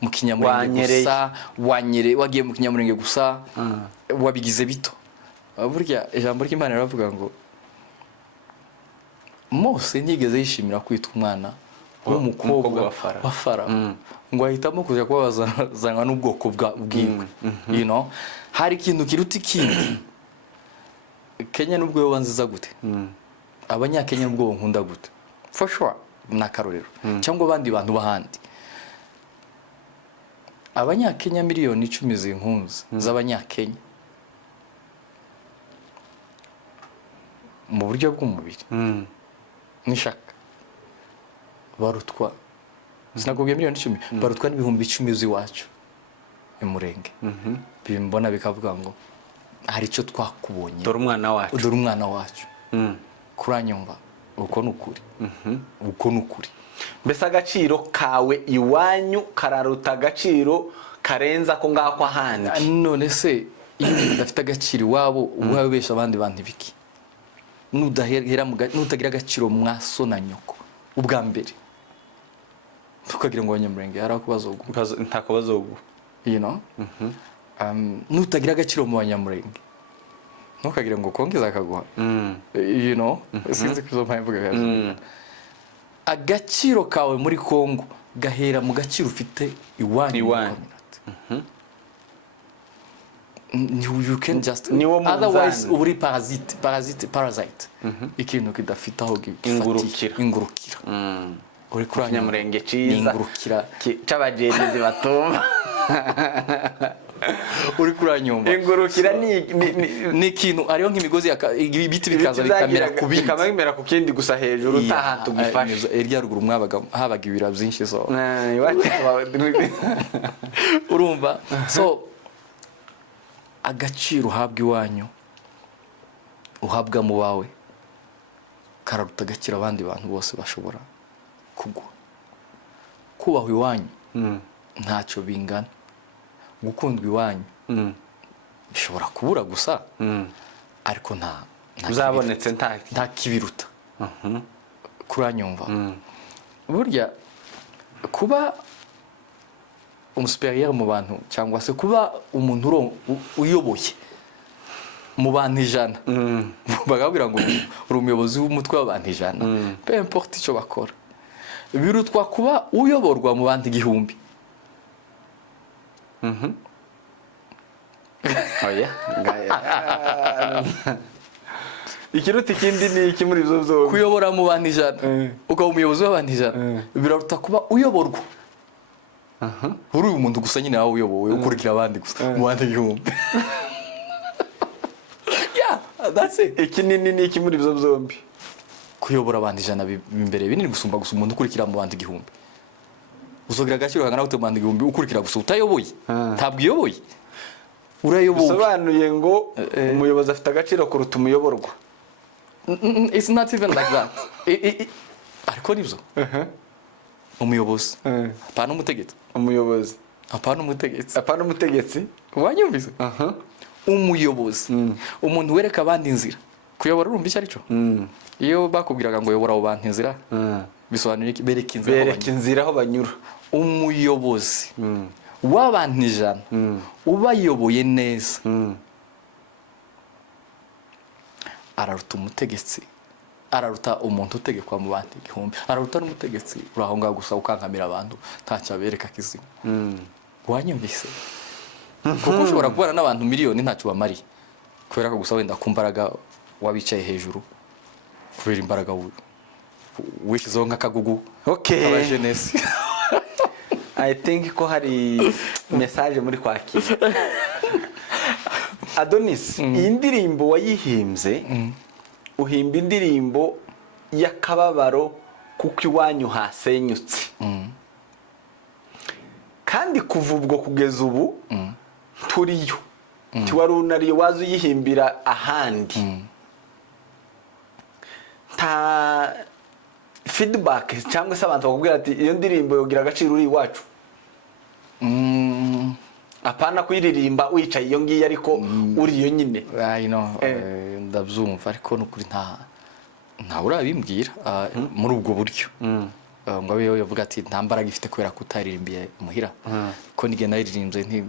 mu kinyamurenge gusa, wagiye mu kinyamurenge gusa, wabigize bito. Burya ijambo ry'Imana riravuga ngo Mose ntigeze yishimira kwitwa umwana w'umukobwa wa Farawo, ngo ahitamo kuja kubazanwa n'ubwoko bwiwe. You know, hari ikintu kiruta ikindi. Kenya nubwo yo banziza gute, abanyakenya nubwo nkunda gute, for sure nakarorero, cyangwa abandi bantu bahandi. Abanyakenya miliyoni 10 z'inkunzi z'abanyakenya mu buryo bw'umubiri nishaka barutwa, sinakubwiye miliyoni 10, barutwa n'ibihumbi 10 z'iwacu imurenge. Bimbona bikavuga ngo hari icyo twakubonye, dore umwana wacu kuranyumva. Uko nukuri, uko nukuri. Mbese agaciro kawe iwanyu kararuta agaciro karenza ko ngako ahandi. None se iyo udafite agaciro iwabo uhawe besha abandi bantu biki? Nutagira agaciro mwaso na nyoko ubwa mbere, tukagira ngo abanyamulenge harakubazogu ntakabazogu, you know. Nutagira agaciro mu banyamulenge ntukagira ngo kongeza akaguha, you know. Sinzi kuzo mpamvuga agaciro kawe muri Kongo gahera mu gaciro ufite iwanyu. You can just otherwise uri parasite ikintu kidafite aho ingurukira. Uri kuranya murenge ciza ingurukira c'abagenzi batumva. Uri kuranyumva ingurukira ni ikintu ariyo nk'imigozi ibiti bikaza bikamera kubindi, bikamera ku kindi gusa hejuru utaha tugifashe. Irya ruguru habaga ibira byinshi, so urumva. So agaciro uhabwa iwanyu uhabwa mu bawe kararuta agaciro abandi bantu bose bashobora kugwa. Kubaho iwanyu ntacyo bingana, gukundwa iwanyu bishobora kubura gusa, ariko nta uzabonetse nta kibiruta. Kuranyumva burya kuba umusuperieur mu bantu cyangwa se kuba umuntu uyoboye mu bantu 100, bagabwira ngo uri umuyobozi w'umutwe w'abantu 100, peu importe icyo bakora, birutwa kuba uyoborwa mu bantu 1000. Oya ikiruta ikindi ni iki muri ibyo byo kuyobora mu bantu 100 ukaba umuyobozi w'abantu 100, biraruta kuba uyoborwa uri umuntu gusa nyine aho uyobowe ukurikira abandi gusa mu bantu 1000. Yeah, that's it. Ikinini ni iki muri ibyo byombi? Kuyobora abantu 100 imbere binini gusumba gusa umuntu ukurikira mu bantu 1000. Uzogira agaciro kangana gute mu bantu 1000 ukurikira gusa utayoboye? Ntabwo uyoboye, urayoboye. Bisobanuye ngo umuyobozi afite agaciro kuruta umuyoborwa. It's not even like that. Ariko nibyo umuyobozi apana umutegetsi, umuyobozi apana umutegetsi, apana umutegetsi. Wanyumvise? Umuyobozi umuntu wereka abandi inzira. Kuyobora urumva icyo ari cyo? Iyo bakubwiraga ngo yobora abo bantu inzira, bisobanuye iki? Bereka inzira aho banyura. Umuyobozi w'abantu 100 ubayoboye neza araruta umutegetsi, araruta umuntu utegekwa mu bantu 1000, araruta n'umutegetsi uraho ngaho gusa ukankamira abantu ntacyo abereka kizima. Wanyumvise? Kuko ushobora kubana n'abantu miliyoni ntacyo bamariye, kubera ko gusa wenda kumbaraga wabicaye hejuru, kubera imbaraga wishyizeho nk'akagugu. Okay, abajenesi I think ko hari message muri kwakira. Adonis, iyi ndirimbo wayihimbye uhimba indirimbo y'akababaro kuko iwanyu hasenyutse. Kandi kuva ubwo kugeza ubu turiyo. Tiwari unariyo wazi uyihimbira ahandi. Ta feedback cyangwa se abantu bakubwira ati iyo ndirimbo yogira agaciro uri iwacu. Apana kuyiririmba wicaye iyo ngiye ariko uri iyo nyine. I know, ndabyumva ariko nukuri nta urabimbwira muri ubwo buryo. Ngo abe yavuga ati nta mbaraga ifite kubera kutaririmbiye muhira. Ko nige naririmbye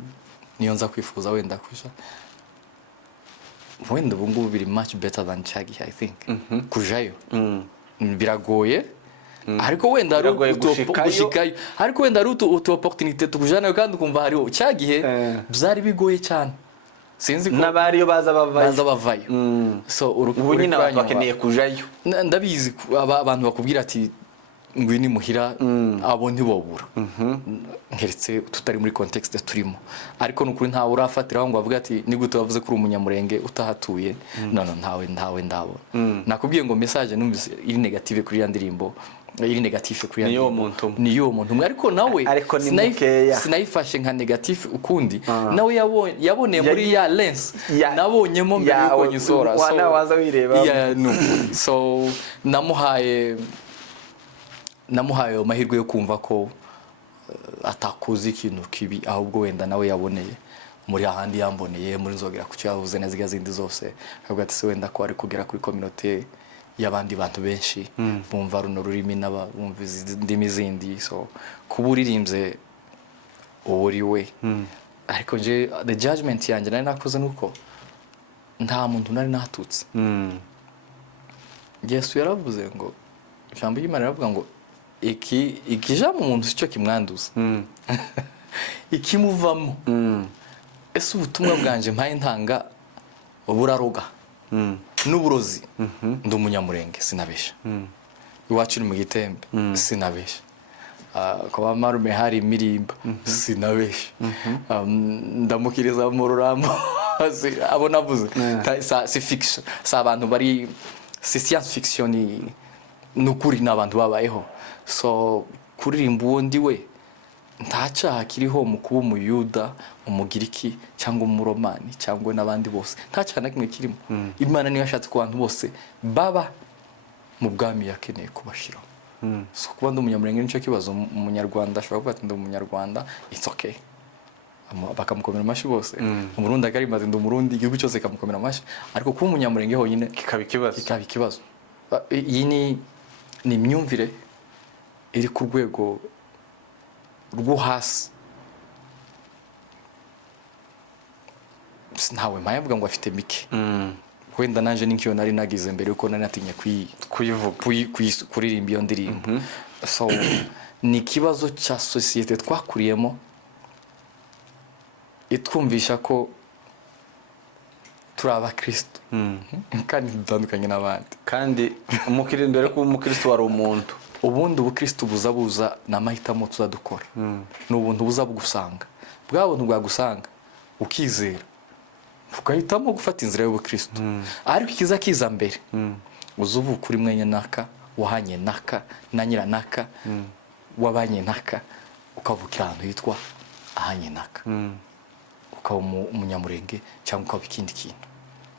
niyo nza kwifuza wenda kuja. Wenda ubu ngubu biri much better than Chagi, I think. Kujayo. Biragoye. Ariko wenda ari gushikayo. Ariko wenda ari utu opportunity tukujana kandi ukumva hariho Chagihe byari bigoye cyane. Sinzi ko nabariyo baza bavayo. So ubu nyine bakeneye kujayo. Ndabizi abantu bakubwira ati ngwini muhira abo ntibobura. Nkeretse tutari muri context turimo. Ariko nukuri nta urafatiraho ngo avuga ati ni gute wavuze kuri umunyamurenge utahatuye. No ntawe ndabona. Nakubwiye ngo message numvise iri negative kuri ya ndirimbo. Iri negative kuri ya ndirimbo. Niyo muntu ariko nawe sinayifashe nka negative ukundi. Nawe yaboneye muri ya lens. Nabonyemo mbere yuko nyisora. Wana waza wireba. Yeah, no. So namuhaye amahirwe yo kumva ko atakoze ikintu kibi ahubwo wenda nawe yaboneye muri ahandi yamboneye muri nzogera ku cyavuze na zindi zose akavuga ati se wenda ko ari kugera kuri community y'abandi bantu benshi bumva runo rurimi n'abumva indimi zindi. So kuburirimbye uri we ariko nje the judgment yanjye nari nakoze nuko nta muntu nari natutse. Yesu yaravuze ngo ijambo ry'Imana ravuga ngo ikija mu muntu cyo kimwanduza. Ikimuvamo. Ese ubutumwa bwanje mpaye ntanga uburaroga. N'uburozi. Ndi umunyamurenge sinabesha. Iwacu ni mu Gitembe sinabesha. Kwa marume hari imirimba sinabesha. Ndamukiriza mu Rurambo. Abo navuze. Si fiction. Sa abantu bari si science fiction nukuri n'abantu babayeho. So kuririmba undi we ntacaha kiriho mu kuba umuyuda umugiriki cyangwa umuromani cyangwa n'abandi bose ntacaha nakimwe kirimo. Imana niyo yashatse ku bantu bose baba mu bwami yakeneye kubashira. So kuba ndi umunyamurenge nicyo kibazo. Umunyarwanda ashobora kuvuga ati ndi umunyarwanda it's okay. Bakamukomera amashi bose. Umurundi akarimaze ndi umurundi igihugu cyose kamukomera amashi ariko kuba umunyamurenge honyine kikaba ikibazo. Iyi ni imyumvire iri ku rwego rwo hasi. Ntawe mpayavuga ngo afite mike. Wenda nanje ninkiyo nari nagize mbere uko nari natinye kuririmba iyo ndirimbo. So ni ikibazo cya societe twakuriyemo itwumvisha ko turi abakristo kandi dutandukanye n'abandi. Kandi umukirindo rero kuba umukristo wari umuntu. Ubundi ubukristo buza n'amahitamo tuzadukora. N'ubuntu buza bugusanga. Bwa buntu bwagusanga ukizera. Ukahitamo gufata inzira y'ubukristo. Ariko ikiza kiza mbere. Uzuvu kuri mwenye naka, wahanye naka, na nyira naka, wabanye naka, ukavukira ahantu hitwa ahanye naka. Ukaba umunyamurenge cyangwa ukaba ikindi kintu.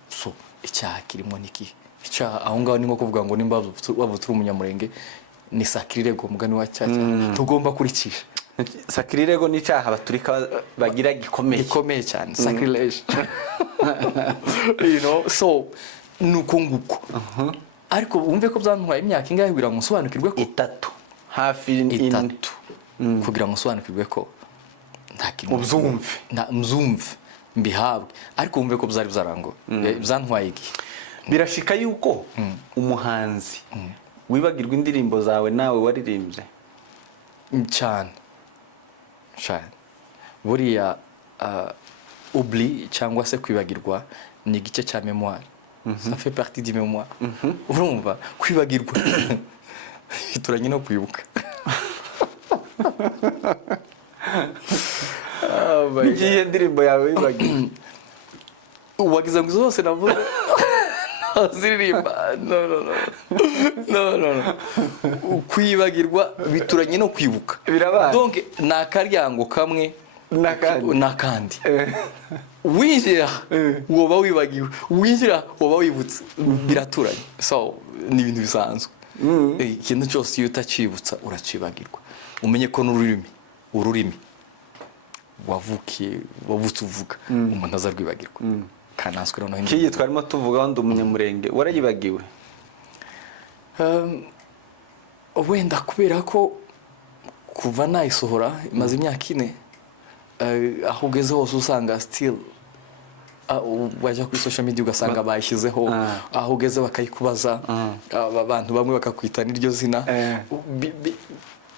So icyaha kirimo niki? Icyaha aho ngaho ni nko kuvuga ngo nimba wavutse umunyamurenge ni sakirirego mugani wa cyaha tugomba kuricisha. Sakirirego ni icyaha abaturika bagira gikomeye cyane. Sacrilege. You know, so nuko nguko. Ariko umve ko byantwaye imyaka ingahe kugira ngo nsobanukirwe ko 3 hafi 4 kugira ngo nsobanukirwe ko mzumve mbihabwe. Ariko umve ko byari byarango byantwaye iki. Birashika yuko umuhanzi wibagirwa indirimbo zawe nawe waririmbye cyane. Buriya oubli cyangwa se kwibagirwa ni igice cya memoire. Ça fait partie du mémoire. Urumva kwibagirwa turanye no kwibuka. Ngiye indirimbo yawe wibagiwe. wagize ngo zose navuze ziririmba no kwibagirwa bituranye no kwibuka Birabaye. donc ni akaryango kamwe n'akandi winjira woba wibagiwe winjira woba wibutse biraturanye so ni ibintu bisanzwe ikintu cyose iyo utacibutsa uracibagirwa umenye ko ururimi wavutse uvuga umuntu azarwibagirwa kanaswe noneho kiyi twarimo tuvuga ndi umunyamulenge warayibagiwe wenda kubera ko kuva nayisohora imaze imyaka 4 aho ugeze hose usanga still wajya kuri social media ugasanga bayishyizeho aho ugeze bakayikubaza abantu bamwe bakakwita n'iryo zina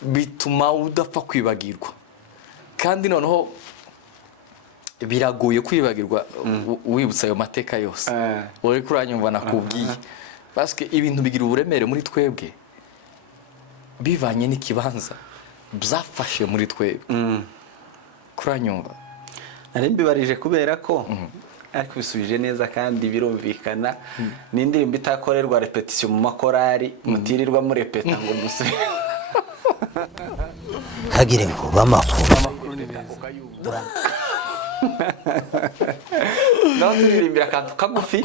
bituma udapfa kwibagirwa kandi noneho biragoye kwibagirwa wibutsa ayo mateka yose uri kuranyumva nakubwiye parce que ibintu bigira uburemere muri twebwe bivanye n'ikibanza byafashe muri twebwe kuranyumva nari mbibarije kubera ko ariko bisubije neza kandi birumvikana ni indirimbo itakorerwa repetition mu makorari mutirirwa murepeta ngo musubire hagire ngo bamakuru no turirimbira akantu kagufi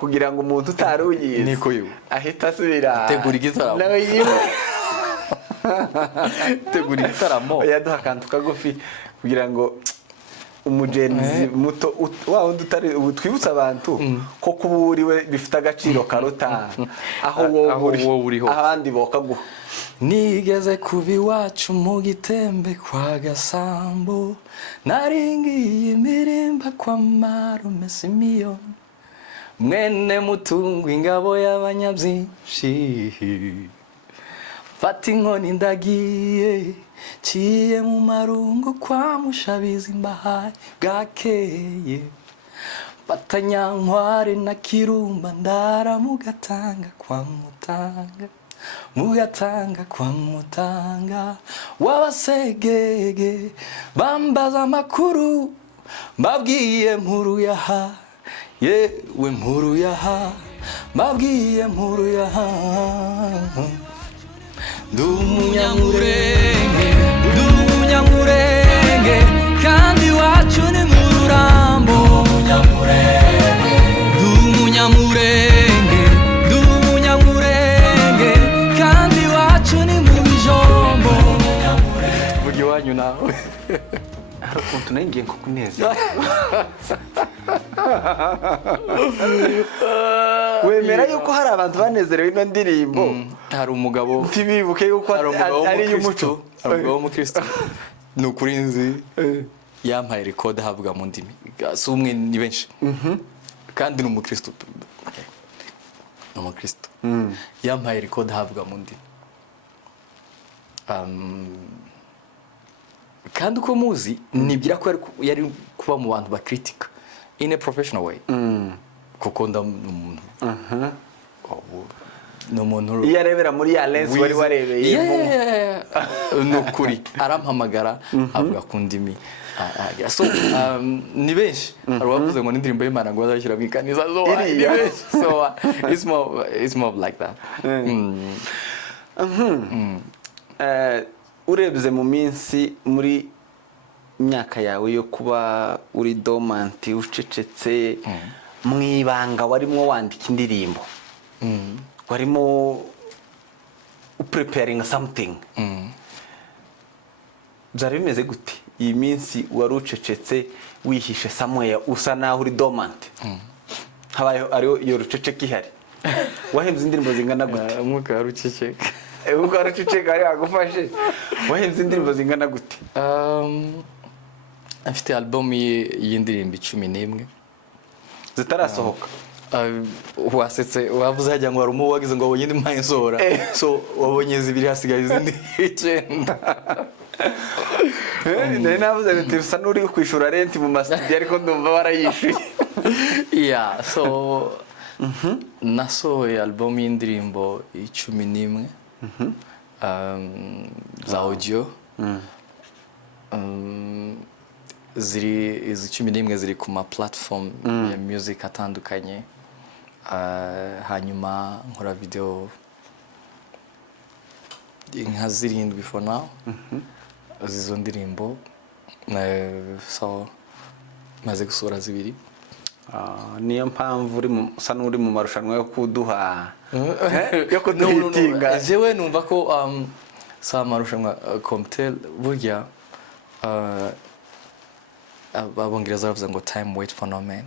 kugira ngo umuntu utaruyize niko yo ahita asubira tegura igitaramo nawe yiwe tegura igitaramo yaduha akantu kagufi kugira ngo umugenzi muto wa wundi utari twibutsa abantu ko kuburiwe bifite agaciro karuta aho wowe uriho abandi bokaguha nigeze kuba iwacu mu gitembe kwa Gasambo naringiye imirimba kwa marume Simiyoni mwene mutungu ingabo y'abanyabyinshi fata inkoni ndagiye ciye mu marungu kwa mushabizi mbahaye bwakeye fata Nyankware na Kirumba ndara mugatanga kwa Mutanga wabasegege bambaza amakuru mbabwiye nkuru yaha yewe nkuru yaha mbabwiye nkuru yaha Ndumunyamurenge kandi wacu ni mu Rurambo Ndumunyamurenge kandi wacu ni mu Bijombo vuga iwanyu nawe hari ukuntu nangiye kukuneza wemera yuko hari abantu banezerewe ino ndirimbo hari umugabo ntibibuke yuko ari y'umuco hari umugabo w'umukristo ni ukuri nzi yampaye record ahabwa mu ndimi si umwe ni benshi kandi ni umukristo yampaye record ahabwa mu ndimi kandi uko muzi nibwira ko yari kuba mu bantu bakritika in a professional way kuko ndamuntu n'umuntu iyo arebera muri ya lens wari warebeyemo nukuri arampamagara avuga ku ndimi so ni benshi hari uwavuze ngo n'indirimbo y'Imana ngo bazashyira mu ikanisa so it's more like that urebye mu minsi muri myaka yawe yo kuba uri dormant ucecetse mu ibanga warimo wandika indirimbo warimo preparing something byari bimeze gute iyi minsi wari ucecetse wihishe somewhere usa naho uri dormant habaye ariyo iyo ruceceke ihari wahembye indirimbo zingana gute umwuka waruceceka ubwo waruceceka ari agufashe wahembye indirimbo zingana gute afite album y'indirimbo 11 zitarasohoka wasetse wavuze hajya ngo harumo wagize ngo abonye indi mpayisora so wabonye zibiri hasigaye izindi 9 nari navuze ngo tusa n'uri kwishura rent mu studio ariko ndumva barayishuye yeah so nasohoye album y'indirimbo 11 za audio izi 11 ziri ku ma platform ya music atandukanye. Hanyuma nkora video nka 7 for now. Izo ndirimbo so maze gusohora 2. Niyo mpamvu usa n'uri mu marushanwa yo kuduha yo kuduhitinga. Jewe numva ko sa marushanwa cocktail burya abongereza bavuze ngo time wait for no man.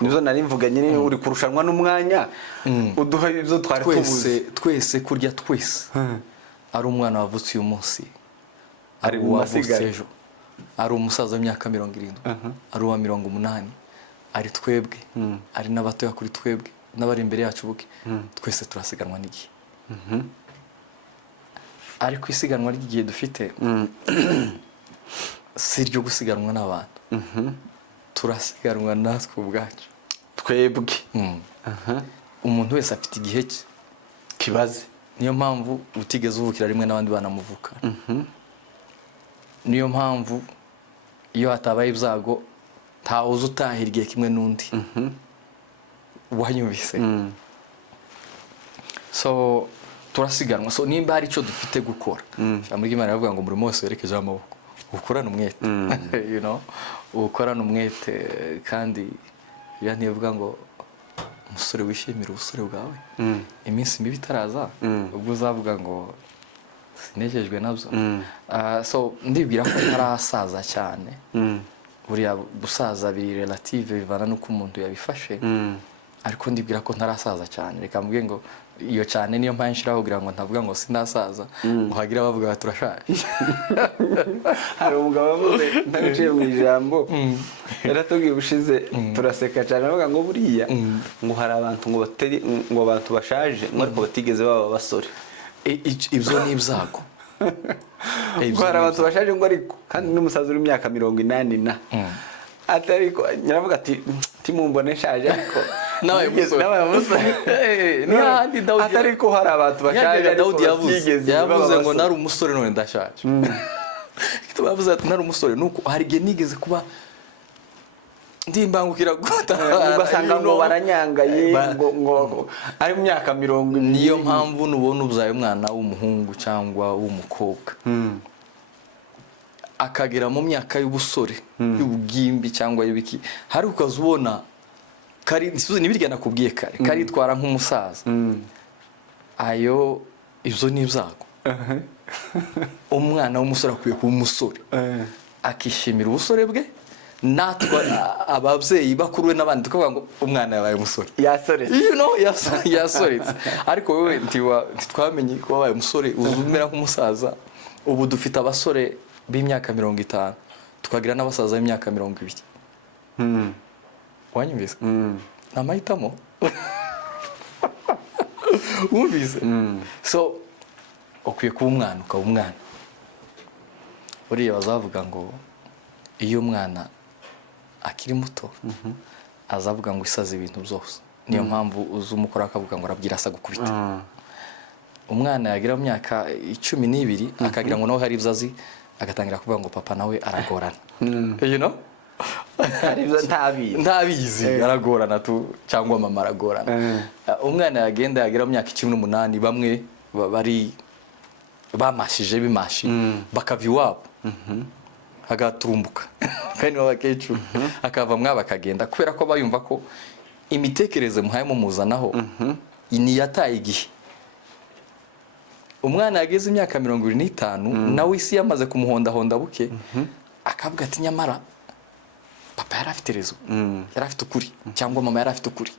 Nizo nari mvuga nyine uri kurushanwa n'umwanya uduha ibyo twari tubuze. Twese kurya twese ari umwana wavutse uyu munsi, ari uwavutse ejo, ari umusaza w'imyaka 70, ari uwa 80, ari twebwe, ari n'abatoya kuri twebwe n'abari imbere yacu buke, twese turasiganwa n'igihe. Ariko isiganwa ry'igihe dufite si ryo gusiganwa n'abantu, turasiganwa natwe ubwacu twebwe. Umuntu wese afite igihe cye kibaze. Niyo mpamvu utigeze uvukira rimwe n'abandi banamuvuka. Niyo mpamvu iyo hatabaye ibyago ntawuzi utahira igihe kimwe n'undi. Wanyumvise. So turasiganwa. So nimba hari icyo dufite gukora, muri Imana iravuga ngo umurimo wose werekeje amaboko, ukorana umwete. You know, ukorana umwete kandi yantivuga ngo umusore wishimira ubusore bwawe, iminsi mibi itaraza ubwo uzavuga ngo sinejejwe nabyo. So ndibwira ko ntarasaza cyane. Buriya gusaza biri relative bivana n'uko umuntu yabifashe, ariko ndibwira ko ntarasaza cyane. Reka mvuge ngo iyo cyane niyo mpamvu nshiraho kugira ngo ntavuga ngo sinasaza muhagira bavuga bati turashaje. Hari umugabo wavuze ntabiciye mu ijambo yaratubwiye ubushize turaseka cyane bavuga ngo buriya ngo hari abantu ngo bateri ngo abantu bashaje ngo ariko batigeze baba basore. Ibyo ni ibyago. Hari abantu bashaje ngo ariko kandi n'umusaza uri imyaka 80 na atariko nyaravuga ati timumbone shaje ariko nawe musore ni handi Dawudi atariko hari abantu bashaje Dawudi yavuze ngo nari umusore none ndashaje. Tubavuze ati nari umusore nuko hari gihe nigeze kuba ndimbangukira gota ugasanga ngo baranyangaye ngo ari mu myaka 70. Niyo mpamvu nubona uzaye umwana w'umuhungu cyangwa w'umukobwa akagera mu myaka y'ubusore y'ubugimbi cyangwa y'ibiki, hari ukazubona kari nibirya nakubwiye kari twara nk'umusaza. Ayo ibyo ni ibyago. Umwana w'umusore akwiye kuba umusore akishimira ubusore bwe. Natwe ababyeyi bakuruwe n'abandi tukavuga ngo umwana yabaye umusore yasoretse, you know, yasoretse. Ariko wewe ntitwamenye ko wabaye umusore uzumera nk'umusaza. Ubu dufite abasore b'imyaka 50 tukagira n'abasaza b'imyaka 20. Wanyumvise? Namahitamo. Wumvise? So ukwiye kuba umwana ukaba umwana. Uriya bazavuga ngo iyo umwana akiri muto azavuga ngo isaza ibintu byose. Niyo mpamvu uzumukora akavuga ngo arabwira asa gukubita. Umwana yagira mu myaka 12 akagira ngo nawe hari ibyazi agatangira kuvuga ngo papa nawe aragorana. You know? Aribyo ntabizi aragorana tu cyangwa mama aragorana. Umwana yagenda yagira mu myaka 18 bamwe bari bamashije bimashi bakava iwabo agaturumbuka kandi babakecuru akava mwaba akagenda kubera ko bayumva ko imitekerereze muhayemo muzanaho ini yataye igihe. Umwana yageze imyaka 25 nawe isi yamaze kumuhonda buke akavuga ati nyamara papa yari afite rezo, yari afite ukuri cyangwa mama yari afite ukuri.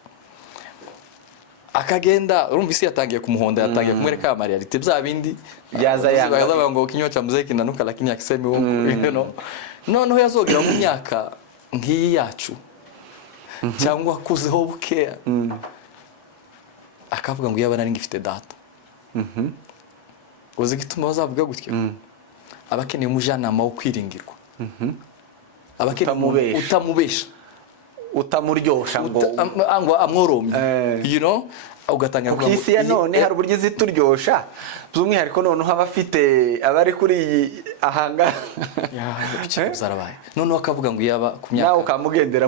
Akagenda urumva isi yatangiye kumuhonda, yatangiye kumwereka amariyalite bya bindi yaza yanga ngo kinywa cha muziki nanuka lakini akisemi wongo, you know. Noneho yazogera mu myaka ngiyi yacu cyangwa kuzeho bukeya akavuga ngo yaba nari ngifite data. Uzi gituma bazavuga gutyo? Abakeneye umujyanama wo kwiringirwa. Abakeneye utamubesha utamuryosha ngo amworomye you know ugatangira ku isi ya none hari uburyo zituryosha by'umwihariko noneho abafite abari kuri iyi ahanga zarabaye noneho akavuga ngo yaba ku myaka nawe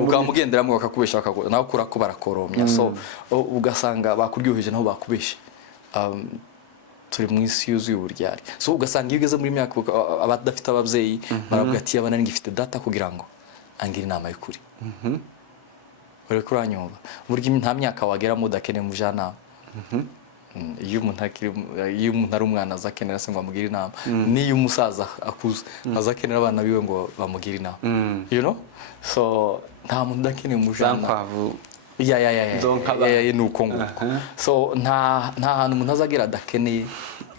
ukamugenderamo bakakubesha nawe ukura ko barakoromya so ugasanga bakuryoheje naho bakubesha turi mu isi yuzuye uburyari so ugasanga iyo ugeze muri myaka abadafite ababyeyi baravuga ati yaba nari ngifite data kugira ngo angire inama y'ukuri uri kuranyumva burya nta myaka wageramo udakeneye umujyanama iyo umuntu ari umwana azakenera se ngo amugire inama n'iyo umusaza akuze azakenera abana biwe ngo bamugire inama you know so nta muntu udakeneye umujyanama nuko nguko so nta hantu umuntu azagera adakeneye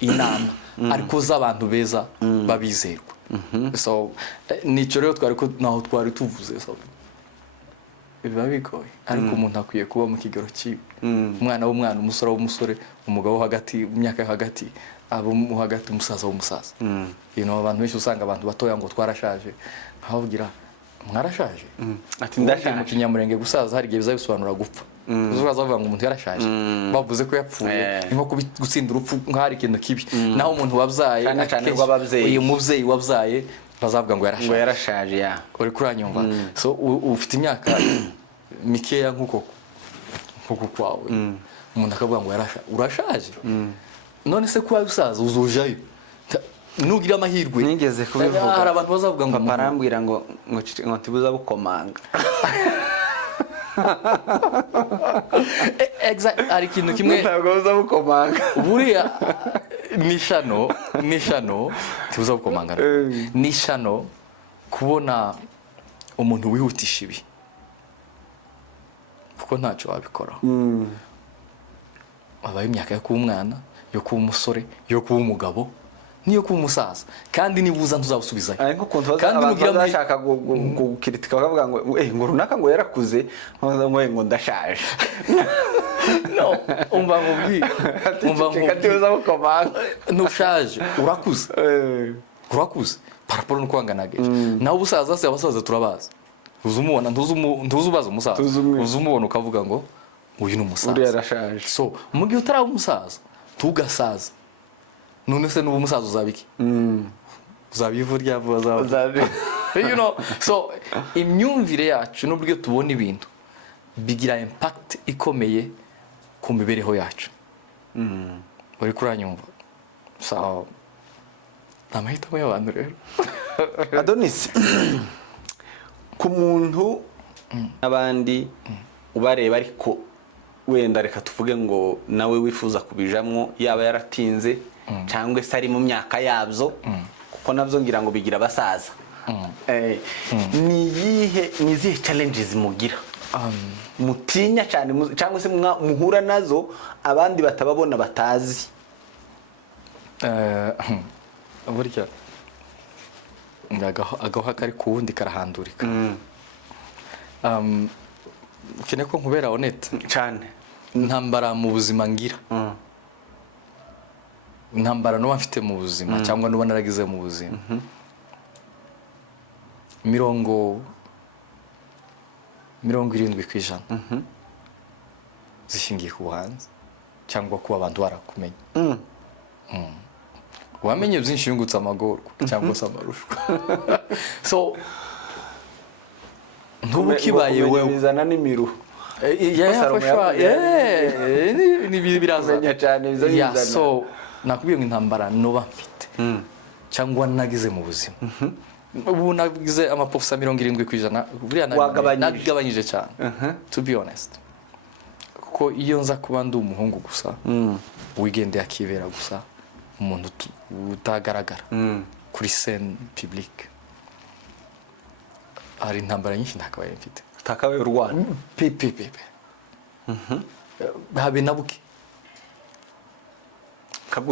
inama ariko z'abantu beza babizerwa so nicyo rero twari tuvuze so biba bigoye ariko umuntu akwiye kuba mu kigero cyiwe umwana w'umwana umusore w'umusore umugabo wo hagati mu myaka yo hagati abo mu hagati umusaza w'umusaza abantu benshi usanga abantu batoya ngo twarashaje nkababwira mwarashaje ati ndashaje mu kinyamurenge gusaza hari igihe bizabisobanura gupfa uzaza bavuga ngo umuntu yarashaje bavuze ko yapfuye nko gutsinda urupfu nk'ahari ikintu kibi naho umuntu wabyaye uyu mubyeyi wabyaye bazavuga ngo yarashaje uri kuranyumva so ufite imyaka mikeya nk'uko kwawe umuntu akavuga ngo urashaje none se kuba usaza uzujayo nugira amahirwe nigeze kubivuga hari abantu bazavuga ngo papa arambwira ngo ntibuza bukomanga exact hari ikintu kimwe ntabwo buza bukomanga buriya nishano tibuza bukomanga nishano kubona umuntu wihutisha ibi kuko ntacyo wabikora abaye imyaka yo kuba umwana yo kuba umusore yo kuba umugabo niyo kuba umusaza kandi nibuza ntuzabusubizayo ariko kuntu abantu bashaka gukiritika bakavuga ngo runaka ngo yarakuze ngo ndashaje no umva ntushaje urakuze paraporo nuko wanganageje naho ubusaza se abasaza turabazi uzumubona ntuzubaza umusaza uzumubona ukavuga ngo uyu ni umusaza uri yarashaje so mu gihe utaraba umusaza tugasaza none se nubu umusaza uzabiki uzabivu ryavuba zawe you know so imyumvire yacu n'uburyo tubona ibintu bigira impact ikomeye ku mibereho yacu uri kuranyumva so amahitamo y'abantu rero Adonis ku muntu n'abandi ubareba ariko wenda reka tuvuge ngo nawe wifuza kubijamwo yaba yaratinze cyangwa se ari mu myaka yabyo kuko nabyo ngira ngo bigira abasaza ni izihe challenges mugira mutinya cyane cyangwa se muhura nazo abandi batababona batazi burya agaho kari ku wundi karahandurika ukeneye ko nkubera honete cyane intambara mu buzima ngira intambara n'uba mfite mu buzima cyangwa n'uba naragize mu buzima 70% zishingiye ku buhanzi cyangwa kuba abantu barakumenya wamenye byinshi yungutse amagorwa cyangwa se amarushwa so ntubu kibaye wewe bizana n'imiruho ni birazanya cyane bizana so nakubwiye ngo intambara noba mfite cyangwa nagize mu buzima ubu nagize amapofusa 70% buriya nagabanyije cyane to be honest kuko iyo nza kuba ndi umuhungu gusa wigendeye akibera gusa umuntu utagaragara kuri scène publique hari intambara nyinshi ntakabaye mfite takabaye urwana pepe habe nabuke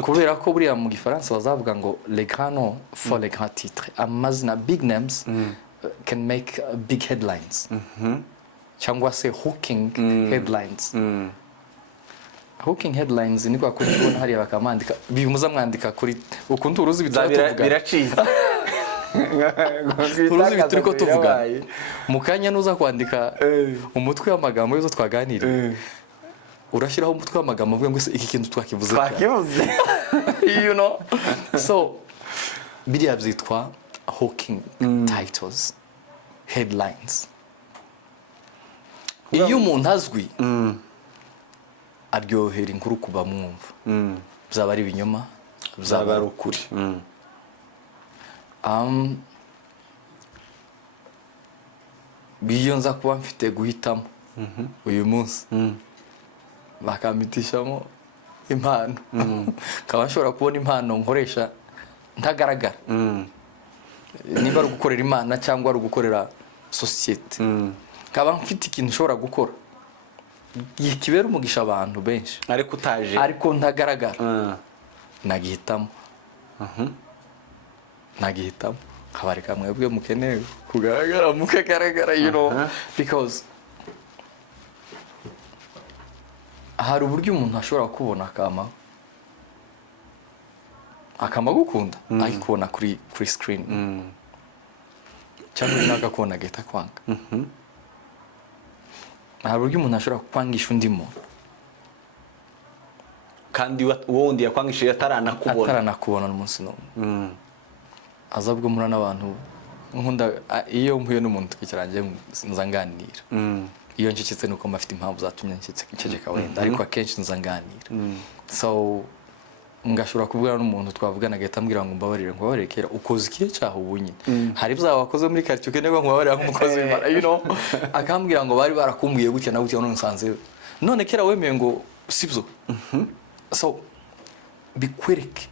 kubera ko buriya mu gifaransa bazavuga ngo les grands noms font les grands titres amazina big names can make big headlines cyangwa se hooking headlines hooking headlines ni kwa kubona hariya bakamandika bimuza mwandika kuri ukuntu uruzi bitavuga biracitse uruzi bituri ko tuvugana mu kanya nuza kwandika umutwe w'amagambo yose twaganira urashyiraho umutwe w'amagambo uvuga ngo iki kintu twakivuze you know. So biriya byitwa hawking titles, headlines. Iyo umuntu azwi aryohera inkuru kuba mwumva, byaba ari ibinyoma byaba ari ukuri. Biyo nza kuba mfite guhitamo uyu munsi bakamitishamo impano, kaba nshobora kubona impano nkoresha ntagaragara, niba ari gukorera Imana cyangwa ari gukorera societe, kaba mfite ikintu nshobora gukora kibera umugisha abantu benshi ariko utaje, ariko ntagaragara, nagihitamo kabareka mwebwe mukeneye kugaragara mukagaragara, you know, because hari uburyo umuntu ashobora kubona akama gukunda ayikubona kuri screen, cyangwa nagakubona agahita kwanga. Hari uburyo umuntu ashobora kwangisha undi muntu kandi wundi yakwangishije ataranakubona n'umunsi n'umwe. Azabwo mura n'abantu nkunda iyo mpuye n'umuntu tukirangiye nzanganira, iyo ncecetse nuko mafite impamvu zatumye nceceka wenda, ariko akenshi nzanganira. So ngashobora kuvugana n'umuntu twavugana agahita ambwira ngo mbabarire kera ukoze ikihe cyaho ubu nyine, hari byawe wakoze muri quartier ukeneye ngo mbabarire nk'umukozi w'Imana, you know, akambwira ngo bari barakumbuye gutya na gutya none nsanze none kera wemeye ngo sibyo. So bikwereke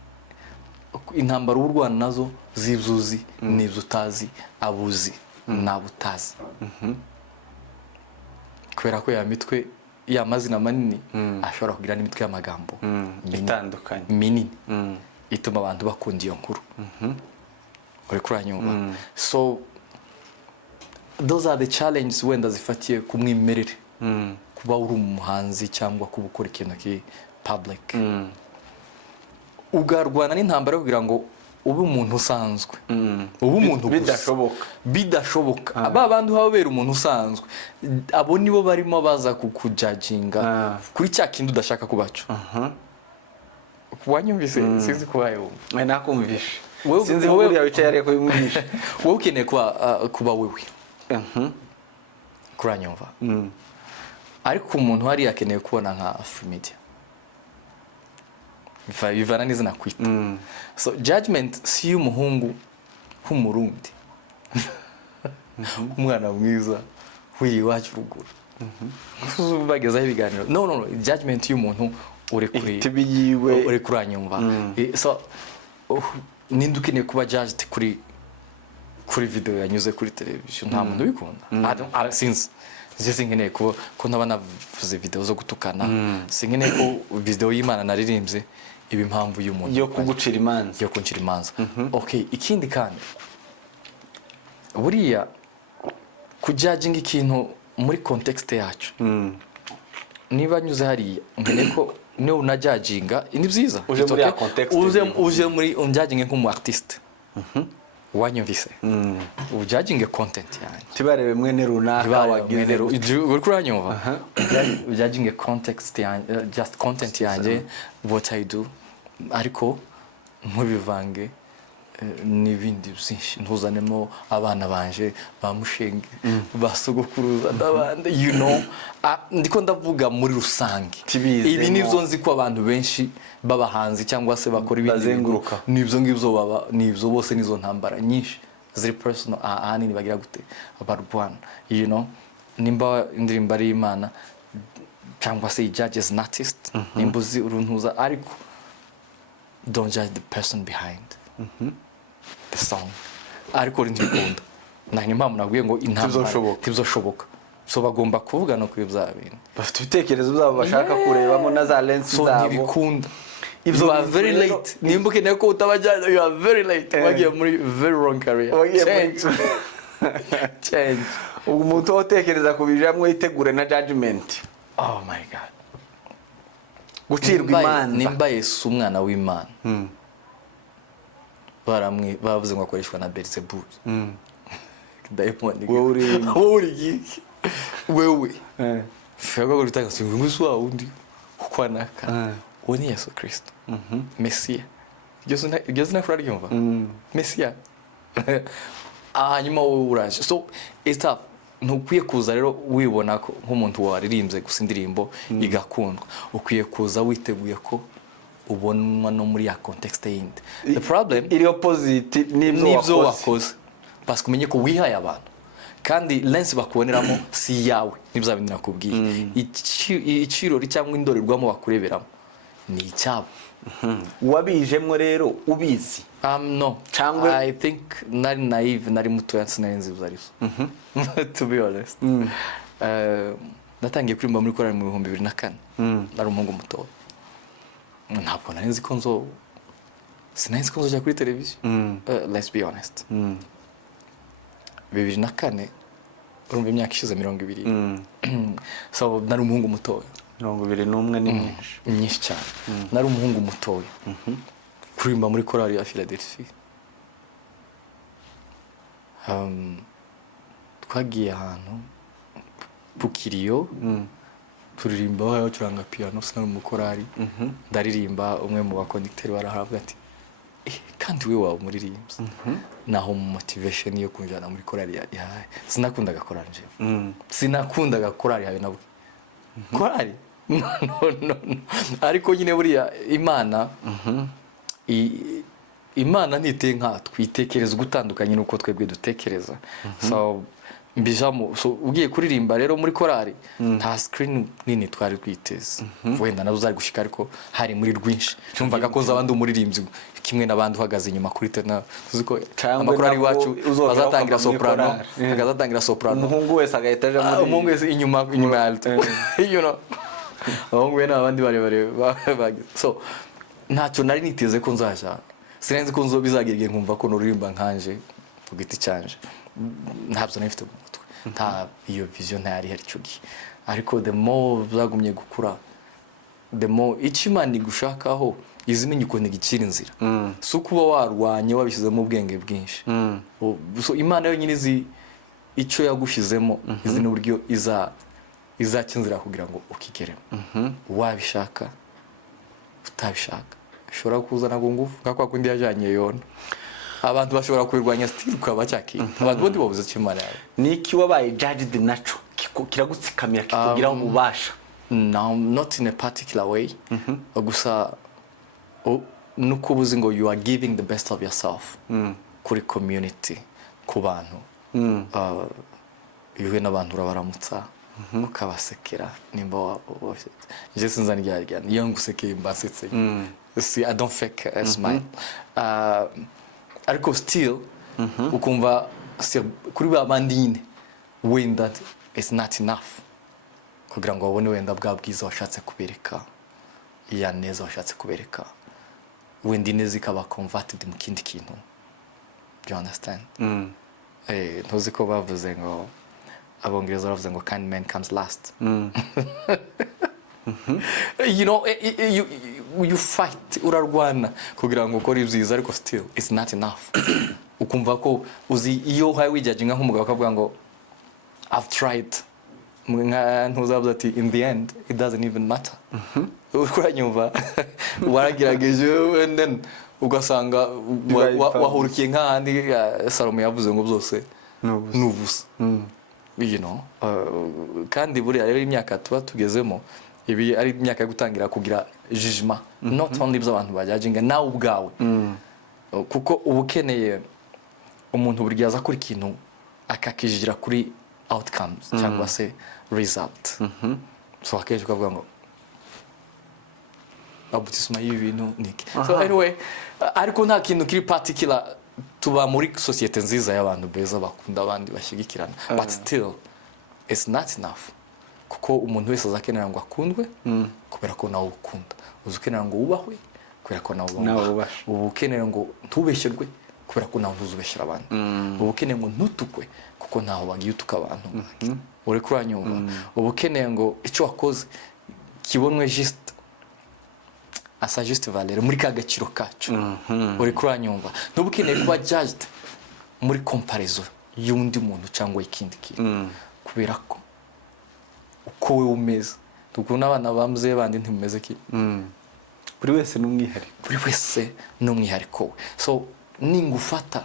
intambara urwana nazo zibyuzi n'ibyo utazi, abuzi n'abutazi, kubera ko ya mitwe ya mazina manini ashobora kugira n'imitwe y'amagambo itandukanye minini ituma abantu bakunda iyo nkuru. Uri kuranyumva? So those are the challenges wenda zifatiye ku mwimerere, kuba uri umuhanzi cyangwa kuba ukora ikintu ki public, ugarwana n'intambara kugira ngo ube umuntu usanzwe, ube umuntu bidashoboka. Aba bantu habera umuntu usanzwe, abo nibo barimo baza kukujudginga kuri cya kintu udashaka kubaco. Wanyumvise? Sinzi kubaye wumva. Nakumvishe, sinzi ko buriya wicaye ariko bimwishe. Wowe ukeneye kuba wewe, kuranyumva? Ariko umuntu hari akeneye kubona nka AFRIMEDIA, bivana n'izina kwita. So judgment si y'umuhungu w'umurundi umwana mwiza wiri wacu ruguru bagezaho ibiganiro, no judgment y'umuntu uri kuranyumva. So ninde ukeneye kuba judged kuri video yanyuze kuri television? Nta muntu ubikunda. Since nkeneye ko ntaba navuze video zo gutukana, sinkeneye ko video y'Imana naririmbye ibi impamvu y'umuntu yo kugucira imanza. Okay, ikindi kandi buriya kujudging ikintu muri context yacu, niba nyuze hariya nkeneye ko niyo unajudginga ni byiza, uje muri unjudging nk'umu artist. Wanyumvise? Ujudging content yanjye, tibarebe mwene runaka wagize uri kuranyumva, ujudging context yanjye, just content yanjye, what I do, ariko ntubivange n'ibindi byinshi, ntuzanemo abana banje bamushenge basogokuruza n'abandi, you know. Ndiko ndavuga muri rusange, ibi nivyo nzi ko abantu benshi babahanzi cyangwa se bakora ibindi bazenguruka, nivyo ngibyo nivyo bose nizo ntambara nyinshi ziri personal ahanini bagira gute abarwana, you know. Nimba indirimbo ari Imana cyangwa se judges an artist, nimbuzi uruntuza, ariko don't judge the person behind the song. Ariko ndikunda nani impamvu nabwiye ngo intambara tizoshoboka. So bagomba kuvuga no kuri bya bintu, bafite ibitekerezo byabo bashaka kurebamo na za lens zabo, so ntibikunda. You are very late. Nimba ukeneye ko utabajyana, you are very late. Wagiye muri very wrong career. Change. Umuntu utekereza kubijamwe yitegure na judgment. Oh my God. Gucirwa imanza. Nimba Yesu umwana w'Imana, bavuze ngo akoreshwa na Beelzebub. Diamond wowe uri giki wewe fego gutanga singu swa undi ukwanaka woni Yesu Kristo Mesia igeze na fura ryumva Mesia hanyuma wowe uraje so it's up ntukwiye kuza rero wibona ko nk'umuntu waririmbye gusa indirimbo igakundwa ukwiye kuza witeguye ko ubonwa no muri ya context yindi the problem iri opposite nibyo wakoze parce que umenye ko wihaye abantu kandi lens bakuboneramo si yawe nibyo bindi nakubwiye icirori cyangwa indorerwamo bakureberamo ni icyabo wabijemwe rero ubizi no cyangwa I think nari naive nari muto yansinenzi uzariso to be honest natangiye kurimba muri korali mu 2004 nari umuhungu muto ntabwo nari nzi ko sinari ko nzoja kuri televiziyo let's be honest 2004 urumva imyaka ishize 20 so nari umuhungu mutoya 21 ni myinshi cyane nari umuhungu mutoya kurimba muri korali ya Philadelphia twagiye ahantu bukiriyo turirimba aho turanga piano sinari mu korali ndaririmba umwe mu bakonducteur barahabwa ati kandi we wawe muririmbye naho mu motivation yo kunjana muri korali ya sinakundaga korali sinakundaga korali yawe nabwo korali no ariko nyine buriya imana ntite nka twitekereza gutandukanye nuko twebwe dutekereza so mbijamo so ugiye kuririmba rero muri korali nta screen nini twari twiteze wenda nazo zari gushika ariko hari muri rwinshi numvaga ko zabandi umuririmbyi kimwe nabandi uhagaze inyuma kuri tena tuziko amakorali wacu bazatangira soprano agazatangira soprano umuhungu wese agahita aje muri umuhungu wese inyuma ya alto you know abahungu be n'abandi bare so ntacyo nari niteze ko nzaja sinenze ko nzobizagirye nkumva ko nuririmba nkanje ku giti cyanje ntabwo nifite mu mutwe nta iyo vision ntari hari cyo gihe ariko the more zagumye gukura the more ikimani gushakaho izimenye uko ntigikira inzira so kuba warwanye wabishizemo ubwenge bwinshi so imana yo nyine izi icyo yagushizemo izi n'uburyo izakinzira kugira ngo ukigeremo wabishaka utabishaka ushobora kuzana ngo ngufu ngakwa kundi yajanye yona abantu bashobora kwirwanya still ukaba cyaki abantu bondi babuze kimana yawe niki wabaye judged naco kiragutsikamira kikugira ububasha no not in a particular way gusa nuko buzi ngo you are giving the best of yourself kuri community ku bantu yuwe n'abantu urabaramutsa ukabasekera nimba wabo je sinza ndyarya niyo ngusekeye mbasetse see I don't fake a smile ariko still ukumva kuri babandi nyine wenda it's not enough kugira ngo babone wenda bwa bwiza washatse kubereka ya neza washatse kubereka wenda ineza ikaba converted mu kindi kintu do you understand ntuzi ko bavuze ngo abongereza bavuze ngo kind man comes last you know you fight urarwana kugira ngo ukore ibyiza ariko still it's not enough ukumva ko uzi iyo haye wijajinga nk'umugabo akavuga ngo I've tried ntuzavuze ati in the end it doesn't even matter uranyumva waragerageje and then ugasanga wahurukiye nk'ahandi Salomo yavuze ngo byose nubusa you know kandi buriya rero imyaka tuba tugezemo ibi ari imyaka yo gutangira kugira judgment not only by'abantu bajajinga nawe ubwawe kuko ubukeneye umuntu burya aza kuri kintu akakijira kuri outcomes cyangwa se result so akeje kuvuga ngo abutisma y'ibintu niki so anyway ariko nta kintu kiri particular tuba muri societe nziza y'abantu beza bakunda abandi bashyigikirana but still it's not enough kuko umuntu wese azakenera ngo akundwe kubera ko nawe ukunda uzukenera ngo wubahwe kubera ko nawe ubahwe ubukenera ngo ntubeshyerwe kubera ko nawe uzubeshyira abantu ubukeneye ngo ntutukwe kuko naho bagiye utuka abantu uri kuranyumva ubukeneye ngo icyo wakoze kibonwe just asa juste valeur muri ka gaciro kacu uri kuranyumva ntubukeneye kuba judged muri comparison y'undi muntu cyangwa ikindi kintu kubera ko uko we umeze tukuna abana bamze bandi ntimeze ki buri wese n'umwihariko buri wese n'umwihariko we so ningufata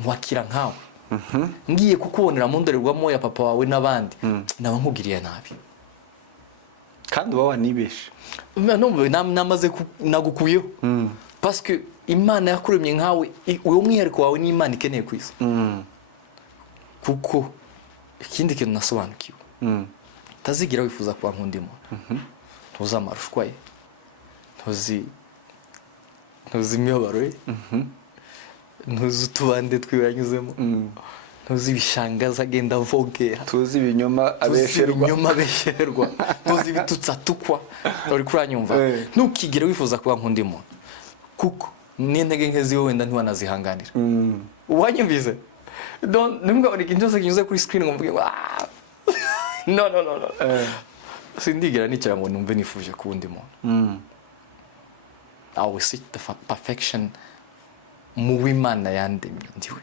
nkwakira nkawe ngiye kukubonera mu ndorerwamo ya papa wawe n'abandi naba nkugiriye nabi kandi uba wanibeshe namaze nagukuyeho parce que Imana yakuremye nkawe uwo mwihariko wawe ni Imana ikeneye ku isi kuko ikindi kintu nasobanukiwe tazigira wifuza kuba nk'undi muntu ntuzi amarushwa ye ntuzi imibabaro ye ntuzi utubande twibanyuzemo ntuzi ibishangaza agenda avogera tuzi ibinyoma abesherwa tuzi ibitutsa tukwa uri kuranyumva ntukigire wifuza kuba nk'undi muntu kuko n'intege nke ziwe wenda ntiwanazihanganira uwanyumvise ntimugaboneke ikintu cyose kinyuze kuri screen ngo mvuge no sindigera nicara ngo numve nifuje ku wundi muntu I will seek the perfection mu w'Imana yandemye ndiwe